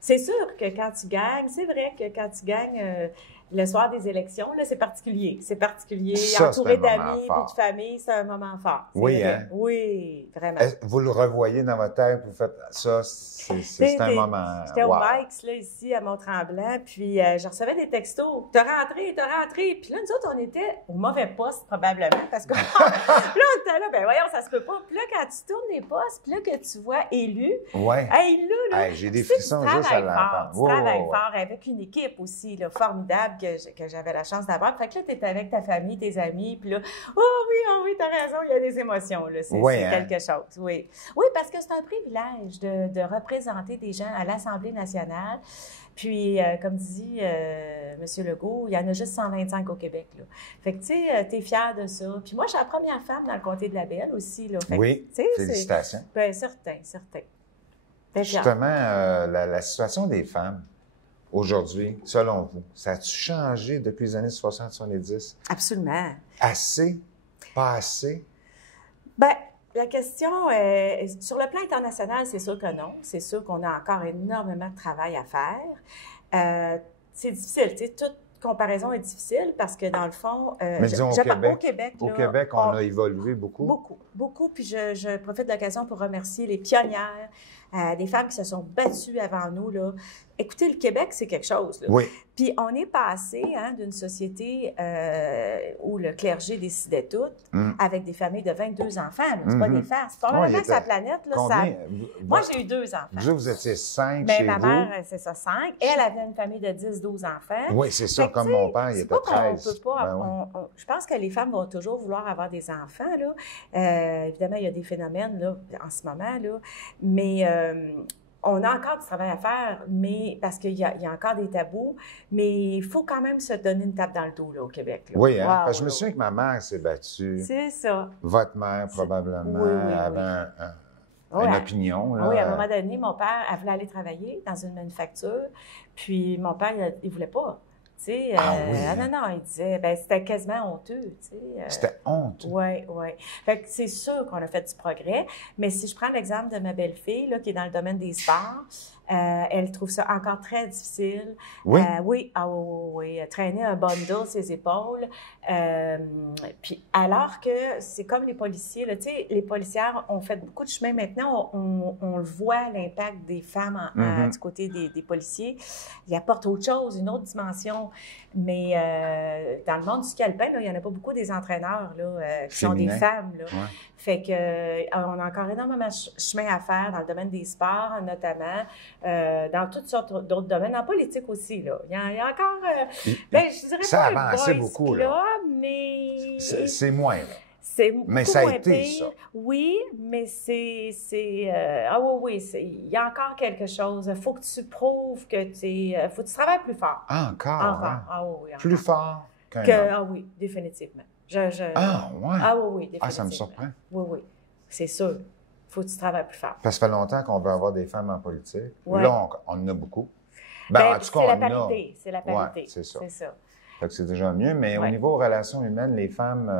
c'est sûr que quand tu gagnes, c'est vrai que quand tu gagnes... le soir des élections, là, c'est particulier. C'est particulier. Ça, entouré d'amis et de famille, c'est un moment fort. Oui, hein? Oui, vraiment. Vous le revoyez dans votre tête, vous faites ça, c'est un moment. J'étais au Mike's, là, ici, à Mont-Tremblant, puis je recevais des textos. T'as rentré. Puis là, nous autres, on était au mauvais poste, probablement, parce que là, on était là, ben voyons, ça se peut pas. Puis là, quand tu tournes les postes, puis là, que tu vois élu, là, j'ai des frissons juste à l'entendre. Tu travailles fort avec une équipe aussi, là, formidable, que j'avais la chance d'avoir. Fait que là, tu es avec ta famille, tes amis, puis là, oh oui, t'as raison, il y a des émotions, là. C'est quelque chose, oui. Oui, parce que c'est un privilège de représenter des gens à l'Assemblée nationale. Puis, comme dit M. Legault, il y en a juste 125 au Québec, là. Fait que, tu sais, t'es fière de ça. Puis moi, je suis la première femme dans le comté de la Belle aussi, là. Fait que, félicitations. Bien, certain. Justement, la situation des femmes, aujourd'hui, selon vous, ça a-tu changé depuis les années 60-70? Absolument. Assez? Pas assez? Bien, la question, sur le plan international, c'est sûr que non. C'est sûr qu'on a encore énormément de travail à faire. C'est difficile, tu sais, toute comparaison est difficile parce que, dans le fond, au Québec, on a évolué beaucoup. Beaucoup. Puis je profite de l'occasion pour remercier les pionnières, des femmes qui se sont battues avant nous, là. Écoutez, le Québec, c'est quelque chose, là. Oui. Puis on est passé d'une société où le clergé décidait tout, avec des familles de 22 enfants. C'est pas des farces. Probablement que sa planète, là, moi, j'ai eu 2 enfants. Vous étiez 5 chez vous. Ma mère, c'est ça, 5. Elle avait une famille de 10-12 enfants. Oui, c'est ça. Comme mon père, il était 13. Je pense que les femmes vont toujours vouloir avoir des enfants, là. Évidemment, il y a des phénomènes, là, en ce moment, là. Mais... on a encore du travail à faire, mais parce qu'il y a encore des tabous, mais il faut quand même se donner une tape dans le dos là, au Québec. Là. Oui, hein? Parce que je me souviens que ma mère s'est battue. C'est ça. Votre mère, probablement, avait une opinion. Là. Oui, à un moment donné, mon père, elle voulait aller travailler dans une manufacture, puis mon père, il ne voulait pas. sais, oui, non, non, il disait, ben c'était quasiment honteux, tu sais. C'était honteux. Oui, oui. Fait que c'est sûr qu'on a fait du progrès, mais si je prends l'exemple de ma belle-fille, là, qui est dans le domaine des sports, elle trouve ça encore très difficile. Oui? Oui, oui. Traîner un bundle ses épaules. Puis alors que c'est comme les policiers, là, tu sais, les policières ont fait beaucoup de chemin maintenant. On le voit, l'impact des femmes du côté des policiers. Ils apportent autre chose, une autre dimension. Mais dans le monde du ski alpin, là, il n'y en a pas beaucoup des entraîneurs là, qui sont des femmes. Là. Ouais. Fait que on a encore énormément de chemin à faire dans le domaine des sports, notamment, dans toutes sortes d'autres domaines, en politique aussi. Là. Il y a encore, je dirais ça pas a avancé beaucoup, là. mais c'est moins, là. c'est beaucoup mais ça a moins été pire. ça. Oui, mais c'est il y a encore quelque chose. Il faut que tu prouves que faut que tu travailles plus fort. Encore, hein? Ah oui, Plus fort qu'un homme. Ah oui, définitivement. Ah, ouais? Ah oui, définitivement. Ah, ça me surprend. Oui, c'est sûr. Il faut que tu travailles plus fort. Parce que ça fait longtemps qu'on veut avoir des femmes en politique. Ouais. Là, on en a beaucoup. Ben, en tout cas, c'est la parité. C'est la parité. Ouais, c'est ça. C'est ça. Fait que c'est déjà mieux. Mais au niveau relations humaines, les femmes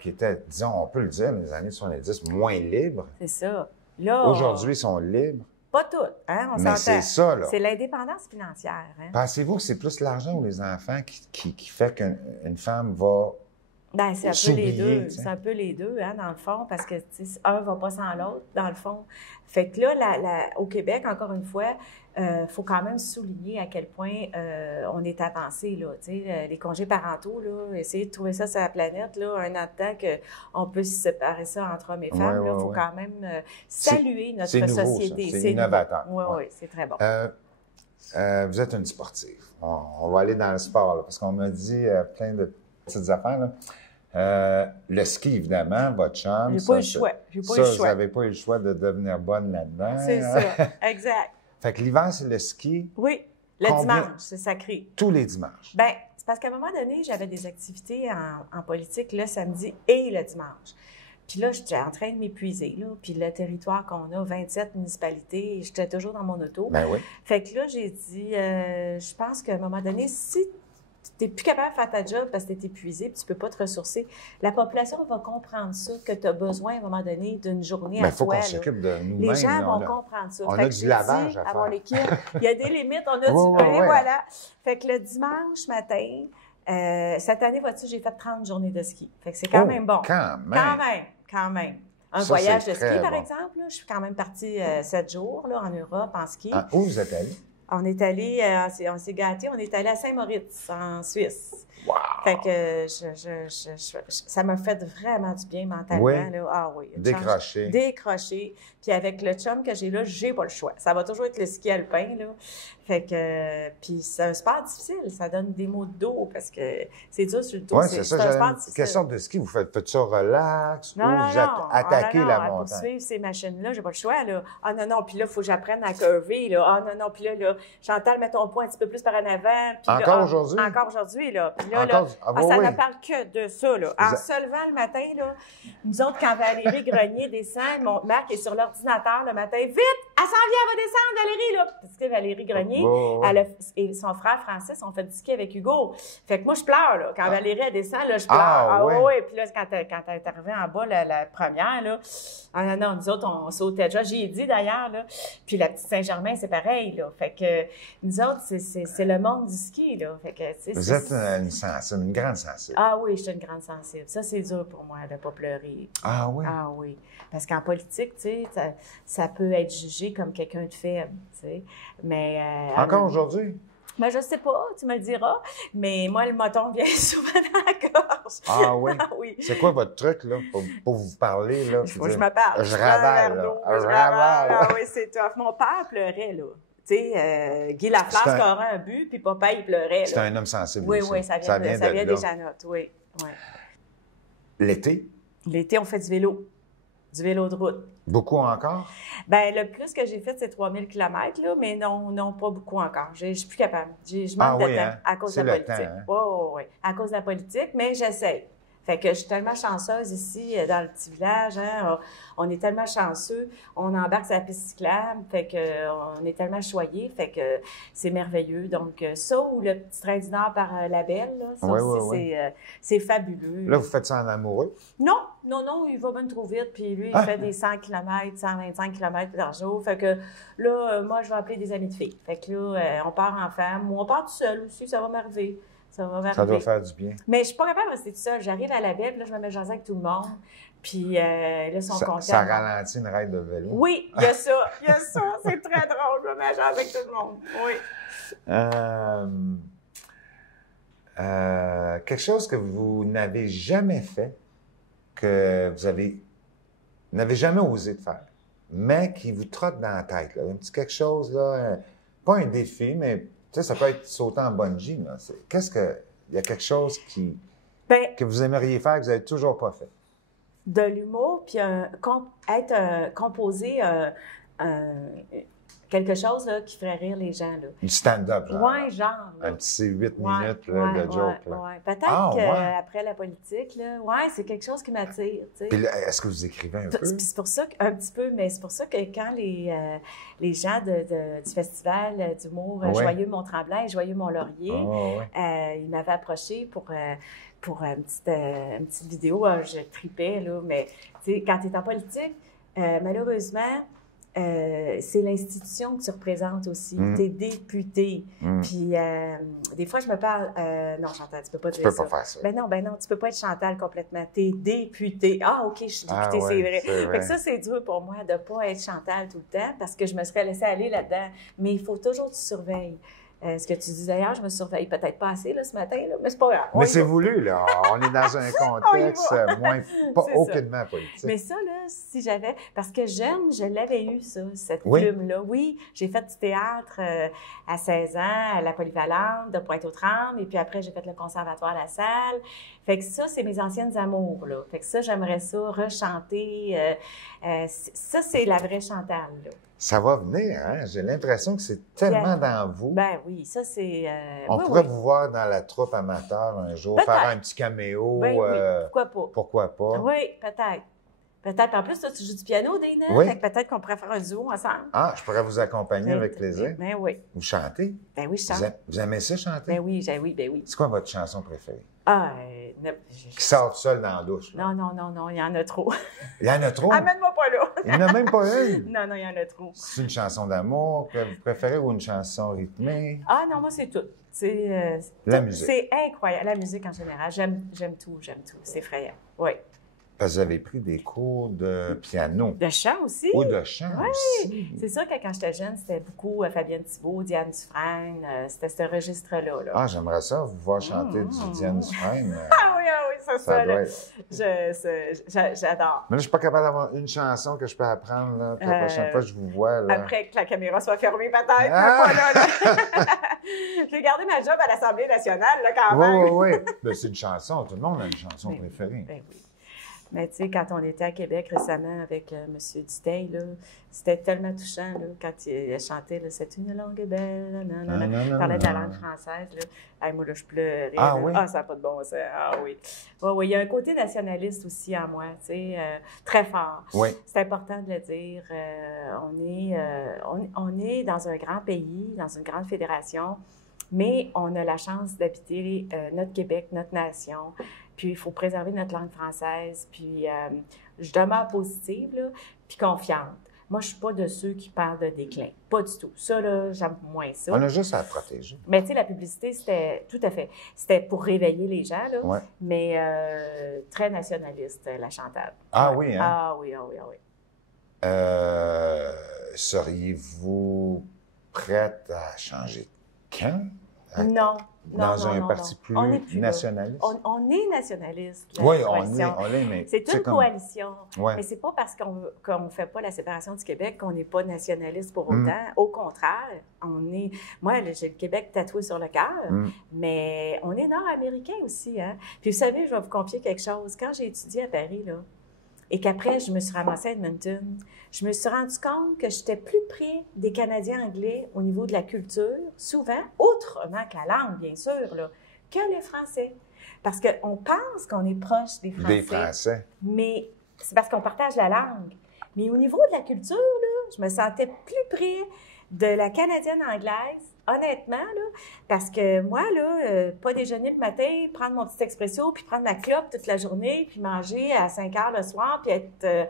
qui étaient, disons, on peut le dire, dans les années 70, moins libres. C'est ça. Là, aujourd'hui, sont libres. Pas toutes, hein, on s'entend. Mais c'est ça, là. C'est l'indépendance financière. Hein? Pensez-vous que c'est plus l'argent ou les enfants qui fait qu'une femme va ben, c'est un peu les deux. T'sais. C'est un peu les deux, hein, dans le fond, parce que un va pas sans l'autre, dans le fond. Fait que là, au Québec, encore une fois, faut quand même souligner à quel point on est avancé, là. Tu sais, les congés parentaux, là, essayer de trouver ça sur la planète, là, un an de temps qu'on peut se séparer ça entre hommes et femmes, il faut quand même saluer notre société. C'est innovateur. Oui, c'est très bon. Vous êtes une sportive. On va aller dans le sport, là, parce qu'on m'a dit plein de petites affaires, là. Le ski, évidemment, votre chum. J'ai pas eu le choix. Vous n'avez pas eu le choix de devenir bonne là-dedans. C'est ça, exact. Fait que l'hiver, c'est le ski. Oui, le dimanche, c'est sacré. Tous les dimanches. Bien, c'est parce qu'à un moment donné, j'avais des activités en politique le samedi et le dimanche. Puis là, j'étais en train de m'épuiser, là. Puis le territoire qu'on a, 27 municipalités, j'étais toujours dans mon auto. Ben oui. Fait que là, j'ai dit, je pense qu'à un moment donné, si tu n'es plus capable de faire ta job parce que tu es épuisé et tu ne peux pas te ressourcer, la population va comprendre ça, que tu as besoin à un moment donné d'une journée à toi. Il faut qu'on s'occupe de nous-mêmes. Les gens vont comprendre ça. On a du lavage à faire. Mon équipe, il y a des limites, on a du... Et voilà. Fait que le dimanche matin, cette année, vois-tu, j'ai fait 30 journées de ski. Fait que c'est quand même bon. Quand même. Un voyage de ski, par exemple. Là, je suis quand même partie 7 jours là, en Europe en ski. Ah, où vous êtes allé? On est allé, on s'est gâtés, on est allé à Saint-Moritz, en Suisse. Wow! Fait que ça m'a fait vraiment du bien mentalement. Oui. Là. Ah oui. Décrocher. Puis avec le chum que j'ai là, j'ai pas le choix. Ça va toujours être le ski alpin, là. Fait que, puis c'est un sport difficile. Ça donne des maux de dos parce que c'est dur sur le dos. Oui, c'est ça. Un sport difficile. Quelle sorte de ski vous faites? Faites ça relax ou vous attaquez la montagne? Pour suivre ces machines-là, j'ai pas le choix, là. Ah non, puis là, il faut que j'apprenne à curver, là. Ah non, puis là, Chantal, mets ton poing un petit peu plus par en avant. Encore aujourd'hui? Encore aujourd'hui, là. Puis là, ça ne parle que de ça, là. En se levant le matin, là, nous autres, quand Valérie Grenier descend, mon Marc est sur l'ordinateur le matin. Vite! Elle s'en vient, elle va descendre, Valérie, là! Parce que Valérie Grenier, et son frère Francis ont fait du ski avec Hugo. Fait que moi, je pleure, là. Quand Valérie, elle descend, là, je pleure. Oui. Puis là, quand elle est arrivée en bas, la première, là, non, nous autres, on sautait déjà. J'y ai dit, d'ailleurs, là. Puis la petite Saint-Germain, c'est pareil, là. Fait que nous autres, c'est le monde du ski, là. Fait que, vous êtes une grande sensible. Ah oui, je suis une grande sensible. Ça, c'est dur pour moi, de ne pas pleurer. Ah oui? Ah oui. Parce qu'en politique, tu sais, ça peut être jugé comme quelqu'un de faible, tu sais. Mais... Encore aujourd'hui? Ben, je sais pas, tu me le diras. Mais moi, le moton vient souvent dans la gorge. Ah oui? Ah oui. C'est quoi votre truc, là, pour vous parler, là? Je me parle. Je ravale, là. Je ravale. Ah oui, c'est tough. Mon père pleurait, là. Tu sais, Guy Lafleur scorait un but, puis papa, il pleurait. C'est un homme sensible. Oui, oui, ça vient des Janottes, oui. L'été? L'été, on fait du vélo. Du vélo de route. Beaucoup encore? Bien, le plus que j'ai fait, c'est 3000 km, là, mais non, pas beaucoup encore. Je suis plus capable. Je manque de temps à cause de la politique. Oui. À cause de la politique, mais j'essaye. Fait que je suis tellement chanceuse ici, dans le petit village, hein, on est tellement chanceux. On embarque sur la piste cyclable, fait que on est tellement choyés, fait que c'est merveilleux. Donc, ça ou le petit train du Nord par la Belle, là, ça aussi, c'est fabuleux. Là, vous faites ça en amoureux? Non, il va même trop vite. Puis lui, il fait des 100 km, 125 km par jour. Fait que là, moi, je vais appeler des amis de filles. Fait que là, on part en femme ou on part tout seul aussi, ça va m'arriver. Ça doit faire du bien. Mais je suis pas capable de rester tout seul. J'arrive à la Belle, là, je me mets jaser avec tout le monde. Puis là, ils sont contents. Ça ralentit une ride de vélo. Oui, il y a ça. C'est très drôle. Je me mets jaser avec tout le monde. Oui. Quelque chose que vous n'avez jamais fait, que vous n'avez jamais osé de faire, mais qui vous trotte dans la tête, là. Un petit quelque chose, là, pas un défi, mais tu sais, ça peut être sauter en bungee, là. Il y a quelque chose que vous aimeriez faire que vous n'avez toujours pas fait? De l'humour, puis composer quelque chose là, qui ferait rire les gens. Là. Du stand-up, genre. Oui, genre. Un petit 8 minutes là, de joke. Ouais. Peut-être qu'après la politique, c'est quelque chose qui m'attire. Puis là, est-ce que vous écrivez un peu? C'est pour ça un petit peu, mais c'est pour ça que quand les gens du festival d'humour Joyeux Mont-Tremblant et Joyeux Mont-Laurier, ils m'avaient approché pour une petite vidéo. Je tripais, là, mais quand tu es en politique, malheureusement, c'est l'institution que tu représentes aussi. Tu es député. Puis, des fois, je me parle... non, Chantal, tu peux pas dire ça. Tu peux pas faire ça. Ben non, tu peux pas être Chantal complètement. Tu es député. Ah, OK, je suis députée, c'est vrai. Fait que ça, c'est dur pour moi de pas être Chantal tout le temps parce que je me serais laissée aller là-dedans. Mais il faut toujours que tu surveilles. Ce que tu disais hier, je me surveille peut-être pas assez là, ce matin, là, mais c'est pas grave. Mais c'est voulu, là. On est dans un contexte aucunement politique. Mais ça, là, si j'avais... Parce que jeune, je l'avais eu, ça, cette plume-là. Oui, j'ai fait du théâtre à 16 ans, à la Polyvalente, de Pointe-aux-Trembles, et puis après, j'ai fait le Conservatoire à la Salle. Fait que ça, c'est mes anciennes amours, là. Fait que ça, j'aimerais ça, rechanter. Ça, c'est la vraie Chantal, là. Ça va venir, hein? J'ai l'impression que c'est tellement dans vous. Ben oui, ça c'est... On pourrait vous voir dans la troupe amateur un jour, faire un petit caméo. Ben oui, pourquoi pas? Pourquoi pas? Oui, peut-être. Peut-être. En plus, toi, tu joues du piano, Dana. Oui. Fait que peut-être qu'on pourrait faire un duo ensemble. Ah, je pourrais vous accompagner avec plaisir. Ben oui. Vous chantez? Ben oui, je chante. Vous aimez ça, chanter? Ben oui. C'est quoi votre chanson préférée? Qui sort seule dans la douche. Là. Non, il y en a trop. Il y en a trop? Amène-moi pas là. Il n'y en a même pas une? Non, il y en a trop. C'est une chanson d'amour que vous préférez ou une chanson rythmée? Ah non, moi, c'est tout. La musique. C'est incroyable. La musique en général. J'aime tout. C'est effrayant. Oui. Parce que vous avez pris des cours de piano. De chant aussi. Ou de chant aussi. C'est sûr que quand j'étais jeune, c'était beaucoup Fabienne Thibault, Diane Dufresne. C'était ce registre-là. Là. Ah, j'aimerais ça, vous voir chanter du Diane Dufresne. Ah oui, ça doit être... J'adore. Mais là, je suis pas capable d'avoir une chanson que je peux apprendre. Là, puis la prochaine fois que je vous vois. Là... Après que la caméra soit fermée, peut-être. Là. J'ai gardé ma job à l'Assemblée nationale, là, quand même. Oui. Ben, c'est une chanson. Tout le monde a une chanson préférée. Ben oui. Mais tu sais, quand on était à Québec récemment avec M. Dutheil, là, c'était tellement touchant là, quand il a chanté là, « C'est une langue belle », il parlait de la langue française. Là. Hey, moi, là, je pleurais. Ah là. oui? Ah, ça n'a pas de bon sens. Ah oui. Oui, il y a un côté nationaliste aussi en moi, tu sais, très fort. Oui. C'est important de le dire. On est dans un grand pays, dans une grande fédération, mais on a la chance d'habiter notre Québec, notre nation. Puis il faut préserver notre langue française. Puis je demeure positive, là, puis confiante. Moi, je ne suis pas de ceux qui parlent de déclin. Pas du tout. Ça, là, j'aime moins ça. On a juste à la protéger. Mais tu sais, la publicité, c'était tout à fait. C'était pour réveiller les gens, là. Mais très nationaliste, la Chantal. Ah oui, hein? Ah oui. Seriez-vous prête à changer de camp? Non. Dans un parti plus nationaliste? On est nationaliste. Oui, on l'est, mais... C'est une coalition. Ouais. Mais c'est pas parce qu'on ne fait pas la séparation du Québec qu'on n'est pas nationaliste pour autant. Au contraire, on est... Moi, j'ai le Québec tatoué sur le cœur, mais on est nord-américain aussi. Hein? Puis vous savez, je vais vous confier quelque chose. Quand j'ai étudié à Paris, là, et qu'après, je me suis ramassée à Edmonton, je me suis rendu compte que j'étais plus près des Canadiens anglais au niveau de la culture, souvent, autrement que la langue, bien sûr, là, que les Français. Parce qu'on pense qu'on est proche des Français. Des Français. Mais c'est parce qu'on partage la langue. Mais au niveau de la culture, là, je me sentais plus près de la Canadienne anglaise, honnêtement, là, parce que moi, là, pas déjeuner le matin, prendre mon petit expresso, puis prendre ma clope toute la journée, puis manger à 5 heures le soir, puis être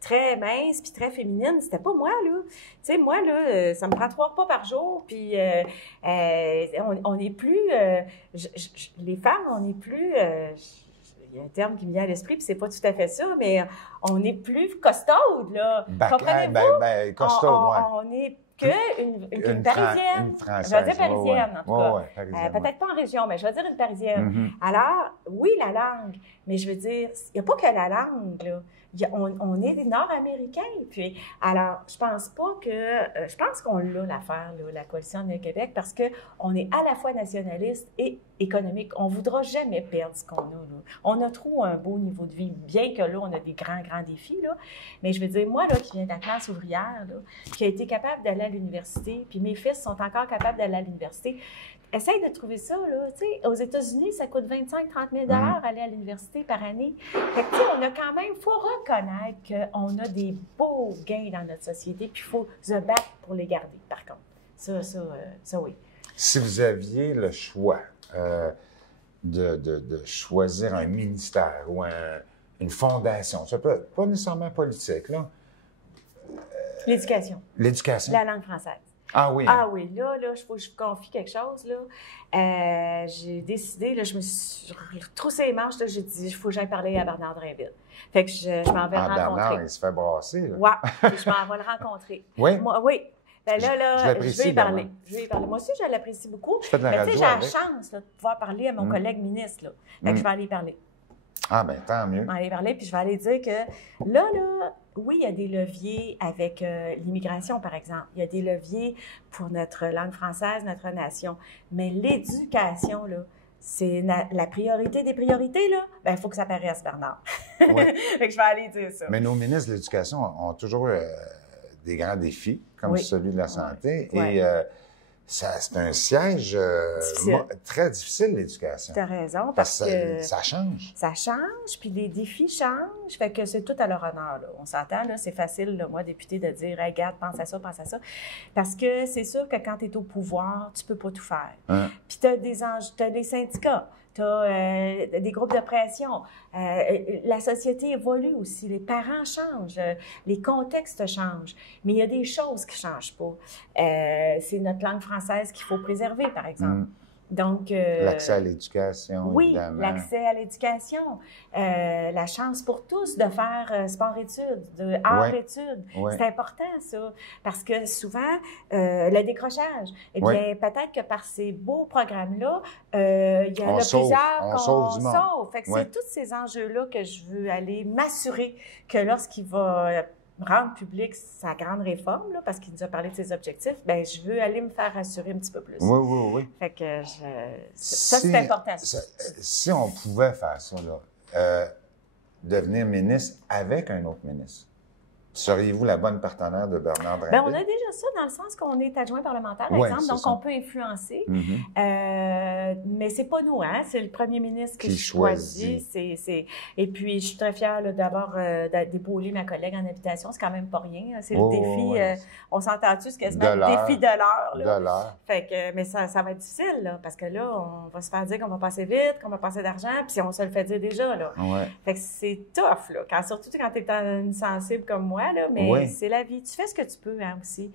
très mince, puis très féminine, c'était pas moi, là. Tu sais, moi, là, ça me prend 3 repas par jour, puis on n'est plus... les femmes, on n'est plus... il y a un terme qui me vient à l'esprit, puis c'est pas tout à fait ça, mais on est plus costaude, là. Comprenez-vous? Costaud, on est qu'une Parisienne. Une Française. Je vais dire Parisienne, en tout cas. Parisienne, peut-être pas en région, mais je vais dire une Parisienne. Alors, oui, la langue, mais je veux dire, il n'y a pas que la langue, là. On est des Nord-Américains. Puis, alors, je pense qu'on l'a l'affaire, là, la coalition du Québec, parce qu'on est à la fois nationaliste et économique. On ne voudra jamais perdre ce qu'on a, là. On a trop un beau niveau de vie, bien que là, on a des grands défis, là. Mais je veux dire, moi, là, qui viens de la classe ouvrière, là, qui a été capable d'aller à l'université, puis mes fils sont encore capables d'aller à l'université, essaye de trouver ça, là. Tu sais, aux États-Unis, ça coûte 25 000 30 000 aller à l'université par année. Fait que, tu sais, on a quand même, il faut reconnaître qu'on a des beaux gains dans notre société, puis il faut se battre pour les garder, par contre. Ça, oui. Si vous aviez le choix de choisir un ministère ou une fondation, ça peut pas nécessairement politique, là. L'éducation. L'éducation. La langue française. Ah oui. Ah oui, là, il faut que je vous confie quelque chose, là. J'ai décidé, là, je me suis retroussé les manches, là, j'ai dit, il faut que j'aille parler à Bernard Drinville. Fait que je m'en vais le rencontrer. Bernard, il se fait brasser, là. Ouais, je m'en vais le rencontrer. Oui? Moi, oui. Ben là, je vais y parler. Bernard. Je vais y parler. Moi aussi, je l'apprécie beaucoup. Je fais de la mais tu radio sais, j'ai la avec. chance là, de pouvoir parler à mon collègue ministre, là. Fait que je vais aller y parler. Ah, bien, tant mieux. Je vais aller parler, puis je vais aller dire que là, oui, il y a des leviers avec l'immigration, par exemple. Il y a des leviers pour notre langue française, notre nation. Mais l'éducation, là, c'est la priorité des priorités, là. Bien, il faut que ça paraisse, Bernard. Oui. Fait que je vais aller dire ça. Mais nos ministres de l'Éducation ont toujours des grands défis, comme celui de la santé. Oui. Et c'est un siège très difficile, l'éducation. Tu as raison, parce que ça change. Ça change, puis les défis changent, fait que c'est tout à leur honneur, là. On s'entend, là, c'est facile, là, moi, député, de dire hey, « regarde, pense à ça, pense à ça », parce que c'est sûr que quand tu es au pouvoir, tu peux pas tout faire. Puis tu as des syndicats, tu as des groupes de pression. La société évolue aussi, les parents changent, les contextes changent, mais il y a des choses qui ne changent pas. C'est notre langue française qu'il faut préserver, par exemple. Donc, l'accès à l'éducation, oui, évidemment. l'accès à l'éducation, la chance pour tous de faire sport-études, art-études. Oui. C'est important, ça, parce que souvent, le décrochage, eh bien, peut-être que par ces beaux programmes-là, il y en a plusieurs qu'on sauve. Fait que c'est tous ces enjeux-là que je veux aller m'assurer que lorsqu'il va rendre public sa grande réforme, là, parce qu'il nous a parlé de ses objectifs, bien, je veux aller me faire assurer un petit peu plus. Oui. Fait que ça, c'est important. Si on pouvait faire ça, là, devenir ministre avec un autre ministre, seriez-vous la bonne partenaire de Bernard Drinville? Bien, on a déjà ça dans le sens qu'on est adjoint parlementaire, par exemple, donc on peut influencer. Mais c'est pas nous, hein? C'est le premier ministre qui choisit. Et puis, je suis très fière d'avoir d'épauler ma collègue en habitation. C'est quand même pas rien. C'est le défi. On s'entend-tu, c'est quasiment le défi de l'heure. De l'heure. Fait que, mais ça va être difficile, là, parce que là, on va se faire dire qu'on va passer vite, qu'on va passer d'argent, puis on se le fait dire déjà, là. Fait que c'est tough, là. Surtout quand tu es une sensible comme moi, là, mais c'est la vie. Tu fais ce que tu peux, hein, aussi.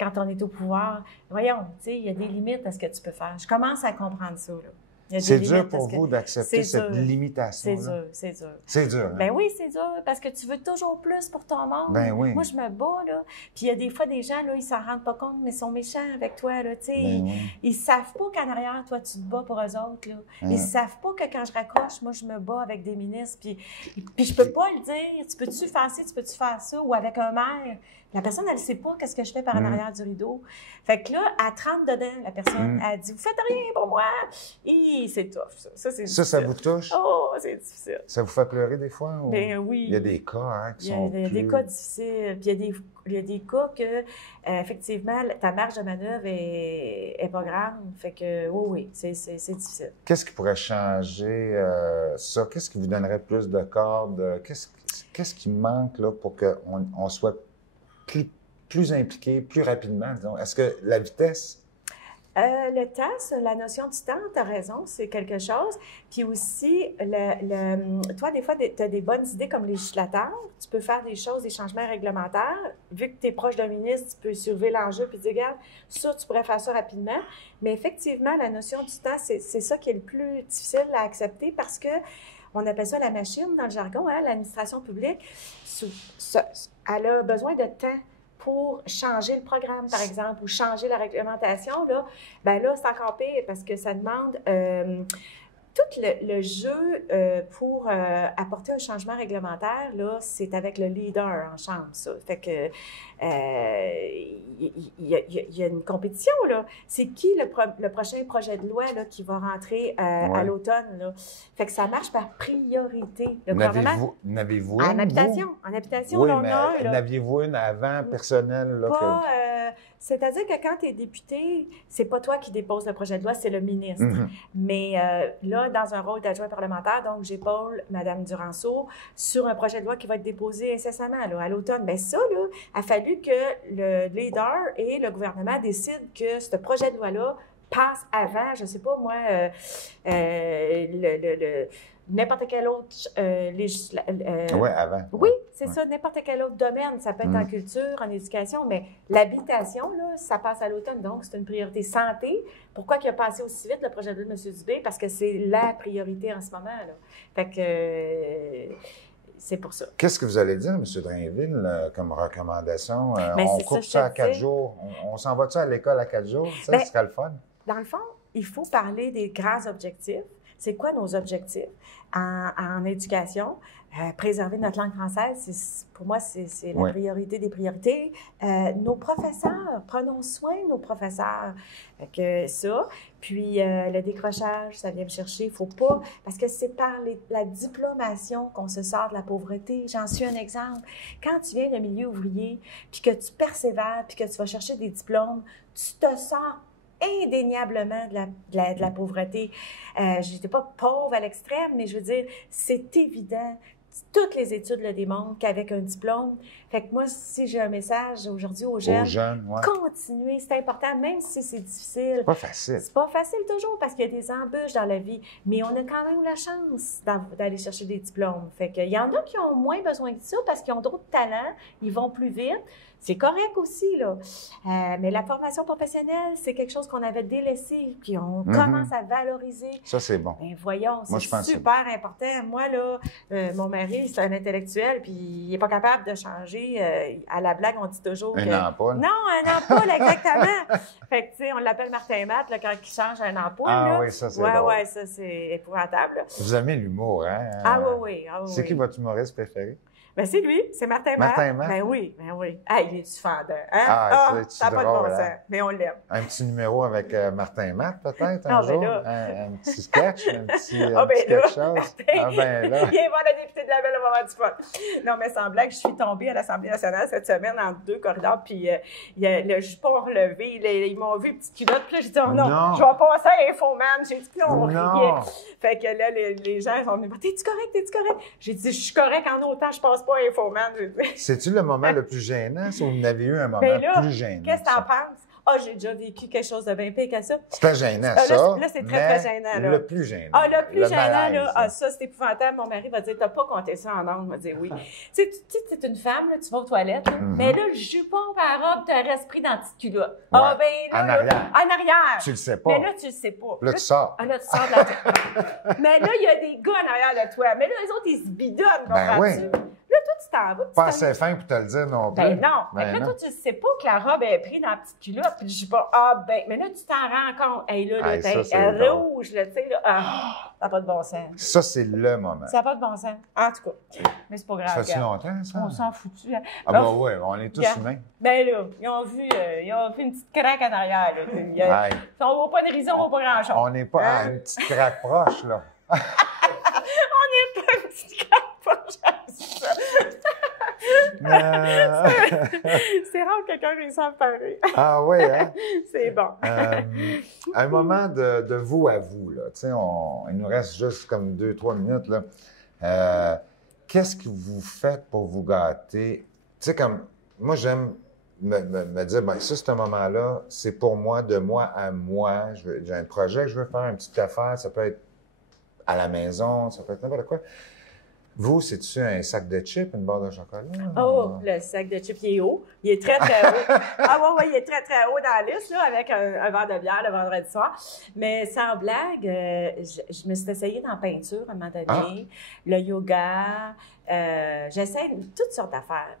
Quand on est au pouvoir, voyons, tu sais, il y a des limites à ce que tu peux faire. Je commence à comprendre ça, là. C'est dur pour vous d'accepter cette limitation-là? C'est dur. C'est dur, hein? Ben oui, c'est dur, parce que tu veux toujours plus pour ton monde. Ben oui. Moi, je me bats, là. Puis il y a des fois des gens, là, ils s'en rendent pas compte, mais ils sont méchants avec toi, là, tu sais. Ils savent pas qu'en arrière, toi, tu te bats pour eux autres, là. Ils savent pas que quand je raccroche, moi, je me bats avec des ministres, puis je peux pas le dire. Tu peux-tu faire ci, tu peux-tu faire ça? Ou avec un maire. La personne, elle ne sait pas qu'est-ce que je fais par en arrière du rideau. Fait que là, elle trempe dedans, la personne. Elle dit, vous faites rien pour moi. Et c'est tough, ça. Ça vous touche? Oh, c'est difficile. Ça vous fait pleurer des fois? Ou... Bien oui. Il y a des cas hein, qui sont Il y a des cas difficiles. Puis il y a des cas que, effectivement, ta marge de manœuvre est pas grande. Fait que, oui, c'est difficile. Qu'est-ce qui pourrait changer ça? Qu'est-ce qui vous donnerait plus de cordes? Qu'est-ce qui manque là, pour qu'on soit plus impliqué, plus rapidement, disons? Est-ce que la vitesse? Le temps, la notion du temps, tu as raison, c'est quelque chose. Puis aussi, toi, des fois, tu as des bonnes idées comme législateur. Tu peux faire des choses, des changements réglementaires. Vu que tu es proche d'un ministre, tu peux soulever l'enjeu puis dire, regarde, ça, tu pourrais faire ça rapidement. Mais effectivement, la notion du temps, c'est ça qui est le plus difficile à accepter parce que on appelle ça la machine dans le jargon, hein, l'administration publique. Elle a besoin de temps pour changer le programme, par exemple, ou changer la réglementation, là, bien là, c'est encore pire parce que ça demande tout le jeu pour apporter un changement réglementaire, là, c'est avec le leader en chambre, ça. Fait que il y a une compétition, là. C'est qui le prochain projet de loi là, qui va rentrer à l'automne, là? Fait que ça marche par priorité. Le gouvernement... N'avez-vous une? En habitation, oui, là, on mais a... n'aviez-vous une avant, personnelle? Là, pas... c'est-à-dire que quand tu es député, c'est pas toi qui déposes le projet de loi, c'est le ministre. Mais là, dans un rôle d'adjoint parlementaire, donc j'épaule Mme Duranceau sur un projet de loi qui va être déposé incessamment là, à l'automne. Bien ça, là, a fallu que le leader et le gouvernement décident que ce projet de loi-là passe avant, je sais pas moi, n'importe quel autre oui, avant. Oui, c'est ça, n'importe quel autre domaine. Ça peut être en culture, en éducation, mais l'habitation, là, ça passe à l'automne, donc c'est une priorité. Santé, pourquoi il a passé aussi vite le projet de loi de M. Dubé? Parce que c'est la priorité en ce moment, là. Fait que c'est pour ça. Qu'est-ce que vous allez dire, M. Drainville, comme recommandation? Ben, on coupe ça à 4 jours. On s'envoie-tu à l'école à 4 jours? Ça, ce serait le fun. Dans le fond, il faut parler des grands objectifs. C'est quoi nos objectifs en éducation? Préserver notre langue française, pour moi, c'est la priorité des priorités. Nos professeurs, prenons soin de nos professeurs. Fait que ça. Puis le décrochage, ça vient me chercher. Il ne faut pas, parce que c'est par la diplomation qu'on se sort de la pauvreté. J'en suis un exemple. Quand tu viens d'un milieu ouvrier, puis que tu persévères, puis que tu vas chercher des diplômes, tu te sors indéniablement de la pauvreté. Je n'étais pas pauvre à l'extrême, mais je veux dire, c'est évident. Toutes les études le démontrent qu'avec un diplôme, fait que moi, si j'ai un message aujourd'hui aux jeunes, continuez, c'est important, même si c'est difficile. C'est pas facile. C'est pas facile toujours parce qu'il y a des embûches dans la vie, mais on a quand même la chance d'aller chercher des diplômes. Fait qu'il y en a qui ont moins besoin de ça parce qu'ils ont d'autres talents, ils vont plus vite. C'est correct aussi, là. Mais la formation professionnelle, c'est quelque chose qu'on avait délaissé, puis on commence à valoriser. Ça, c'est bon. Bien, voyons, c'est super important. Moi, là, mon mari, c'est un intellectuel, puis il n'est pas capable de changer. À la blague, on dit toujours une ampoule. Non, un ampoule, exactement. Fait que, tu sais, on l'appelle Martin Matt, là, quand il change un ampoule. Ah oui, ça, c'est drôle. Ouais, ça, c'est épouvantable. Là. Vous aimez l'humour, hein? Ah oui. C'est qui votre humoriste préféré? Ben c'est lui, c'est Martin Matt. Martin Matt? Ben oui. Ah, il est-tu fendant, hein? Ça n'a pas de bon sens, mais on l'aime. Un petit numéro avec Martin Matt, peut-être, un jour? Ben là. Un petit sketch, un petit quelque chose? Ah ben là. Il va le député de la Ville au moment du fun. Non, mais sans blague, je suis tombée à l'Assemblée nationale cette semaine entre deux corridors, puis il y a le jupon relevé, ils m'ont vu, petite culotte, puis là, j'ai dit, oh non, je vais passer à Infoman. J'ai dit, puis on riait. Fait que là, les gens sont venus, t'es-tu correct? J'ai dit, je suis correct en autant, je passe pas à Infoman. C'est-tu le moment le plus gênant, ou vous avez eu un moment plus gênant? Qu'est-ce que t'en penses? J'ai déjà vécu quelque chose de bien pire que ça. C'était gênant, ça. Là, c'est très gênant. Là. Le plus gênant. Le plus gênant, là. Ça, c'est épouvantable. Mon mari va dire, t'as pas compté ça en ondes. Il va dire oui. Tu sais, t'es une femme, là, tu vas aux toilettes, là, mais là, le jupon par robe te reste pris dans la petite culotte. Ouais. Ben là. En arrière. En arrière. Tu le sais pas. Mais là, tu le sais pas. Là, tu sors. Là, tu sors de la Mais là, il y a des gars en arrière de toi. Mais là, les autres, ils se bidonnent. Ben oui. Là, toi, tu t'en vas. Pas assez fin pour te le dire non plus. Ben non. Mais là, toi, tu sais pas que la robe est prise dans la petite culotte. Puis je dis pas, mais là, tu t'en rends compte. Hey, là, t'es rouge, là, tu sais, là. Ça n'a pas de bon sens. Ça, c'est le moment. Ça n'a pas de bon sens. En tout cas. Mais c'est pas grave. Ça fait longtemps, ça? On s'en foutu. Hein. Oui, on est tous humains. Ben là, ils ont vu une petite craque en arrière, là. On ne voit pas de raison, on ne voit pas grand-chose. On n'est pas à une petite craque proche, là. On J'aime ça. C'est rare que quelqu'un réussisse à me parler. Ah oui, hein? C'est bon. Un moment de vous à vous, là. Tu sais, il nous reste juste comme 2-3 minutes, là. Qu'est-ce que vous faites pour vous gâter? Tu sais, comme, moi, j'aime me dire, ben ça, ce moment-là, c'est pour moi, de moi à moi. J'ai un projet que je veux faire, une petite affaire. Ça peut être à la maison, ça peut être n'importe quoi. Vous, c'est-tu un sac de chips, une barre de chocolat? Oh, le sac de chips, il est haut. Il est très, très haut. Ah ouais, il est très, très haut dans la liste, là, avec un verre de bière le vendredi soir. Mais sans blague, je me suis essayée dans la peinture à un moment donné, le yoga. J'essaie toutes sortes d'affaires.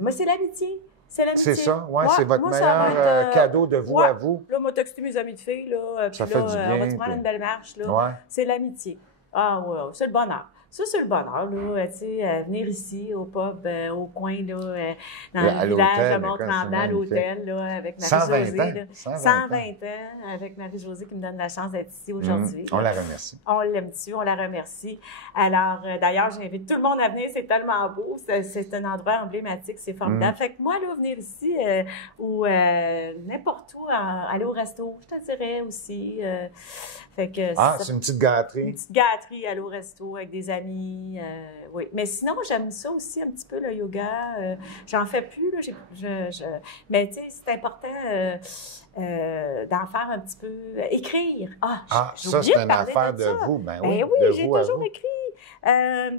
Moi, c'est l'amitié. C'est l'amitié. C'est ça, ouais, c'est votre meilleur cadeau de vous à vous. Là, moi, texté mes amis de filles, là. Ça puis fait là, du bien. on va se prendre une belle marche, là. Ouais. C'est l'amitié. Ah ouais, c'est le bonheur. Ça, c'est le bonheur, là, tu sais, venir ici, au pub, au coin, là, dans le village de Mont-Tremblant, à l'hôtel, là, avec Marie-Josée. 120 ans, avec Marie-Josée qui me donne la chance d'être ici aujourd'hui. On la remercie. On l'aime dessus, on la remercie. Alors, d'ailleurs, j'invite tout le monde à venir, c'est tellement beau, c'est un endroit emblématique, c'est formidable. Fait que moi, là, venir ici, ou n'importe où, aller au resto, je te dirais aussi. Fait que c'est une petite gâterie. Une petite gâterie, aller au resto avec des amis. Oui. Mais sinon, j'aime ça aussi un petit peu, le yoga. J'en fais plus, là. Mais tu sais, c'est important d'en faire un petit peu. Écrire. Ça, c'est une affaire de vous. Ben oui, j'ai toujours écrit.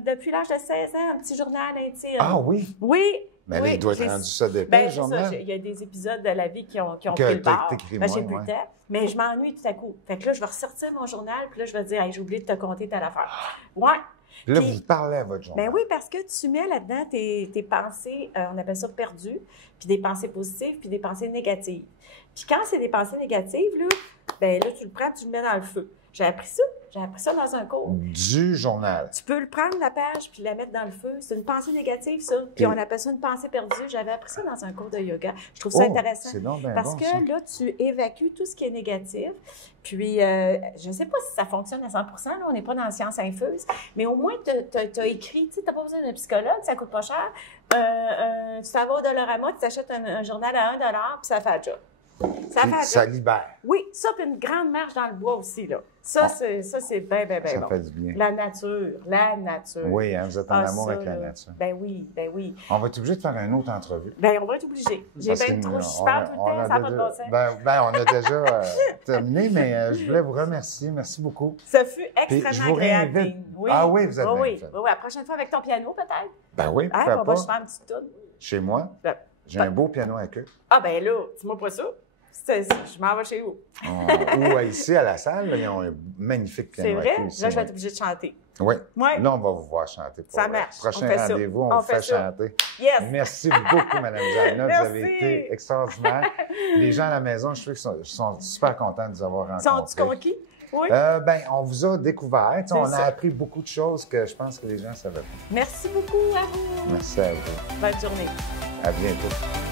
Depuis l'âge de 16 ans, un petit journal intime. Ah oui? Oui. Mais là, il doit être rendu ça d'épais, le journal. Il y a des épisodes de la vie qui ont pris le bord. J'ai plus le temps. Mais je m'ennuie tout à coup. Fait que là, je vais ressortir mon journal, puis là, je vais dire, hey, j'ai oublié de te compter telle affaire. Ouais. Puis là, vous parlez à votre journal. Ben oui, parce que tu mets là-dedans tes pensées, on appelle ça perdues, puis des pensées positives, puis des pensées négatives. Puis quand c'est des pensées négatives, là, ben là, tu le prends, tu le mets dans le feu. J'ai appris ça dans un cours. Du journal. Tu peux le prendre, la page, puis la mettre dans le feu. C'est une pensée négative, ça. Puis on appelle ça une pensée perdue. J'avais appris ça dans un cours de yoga. Je trouve ça intéressant. C'est donc bien parce bon, que ça. là, tu évacues tout ce qui est négatif. Puis, je ne sais pas si ça fonctionne à 100 là, on n'est pas dans la science infuse, mais au moins, tu as écrit, tu n'as pas besoin d'un psychologue, ça ne coûte pas cher. Tu t'en vas au Dollarama, tu t'achètes un journal à $1, puis ça fait le job. Ça libère. Oui, ça, puis une grande marche dans le bois aussi, là. Ça, c'est bien bon. Ça fait du bien. La nature. Oui, hein, vous êtes en amour avec la nature. Ben oui. On va être obligé de faire une autre entrevue. Ben on va être obligé. J'ai bien trop, je parle tout le temps, ça n'a pas de bon sens. Ben, on a déjà terminé, mais je voulais vous remercier. Merci beaucoup. Ça fut extrêmement agréable. Oui. Ah oui, vous êtes bien fait. Oui, la prochaine fois avec ton piano, peut-être. Ben oui, pourquoi pas. On va se faire un petit tour. Chez moi, j'ai un beau piano à queue. Ah ben là, dis-moi pas ça. Je m'en vais chez vous. Ou ici, à la salle, ils ont un magnifique piano. C'est vrai? Ici, là, je vais être obligée de chanter. Oui. Là, on va vous voir chanter. Ça marche. Le prochain rendez-vous, on vous fait chanter. Yes! Merci beaucoup, Mme Diana. Vous avez été extraordinaire. Les gens à la maison, je trouve qu'ils sont super contents de vous avoir rencontrés. Sont-ils conquis? Oui. On vous a découvert. On a appris beaucoup de choses que je pense que les gens ne savaient pas. Merci beaucoup à vous. Merci à vous. Bonne journée. À bientôt.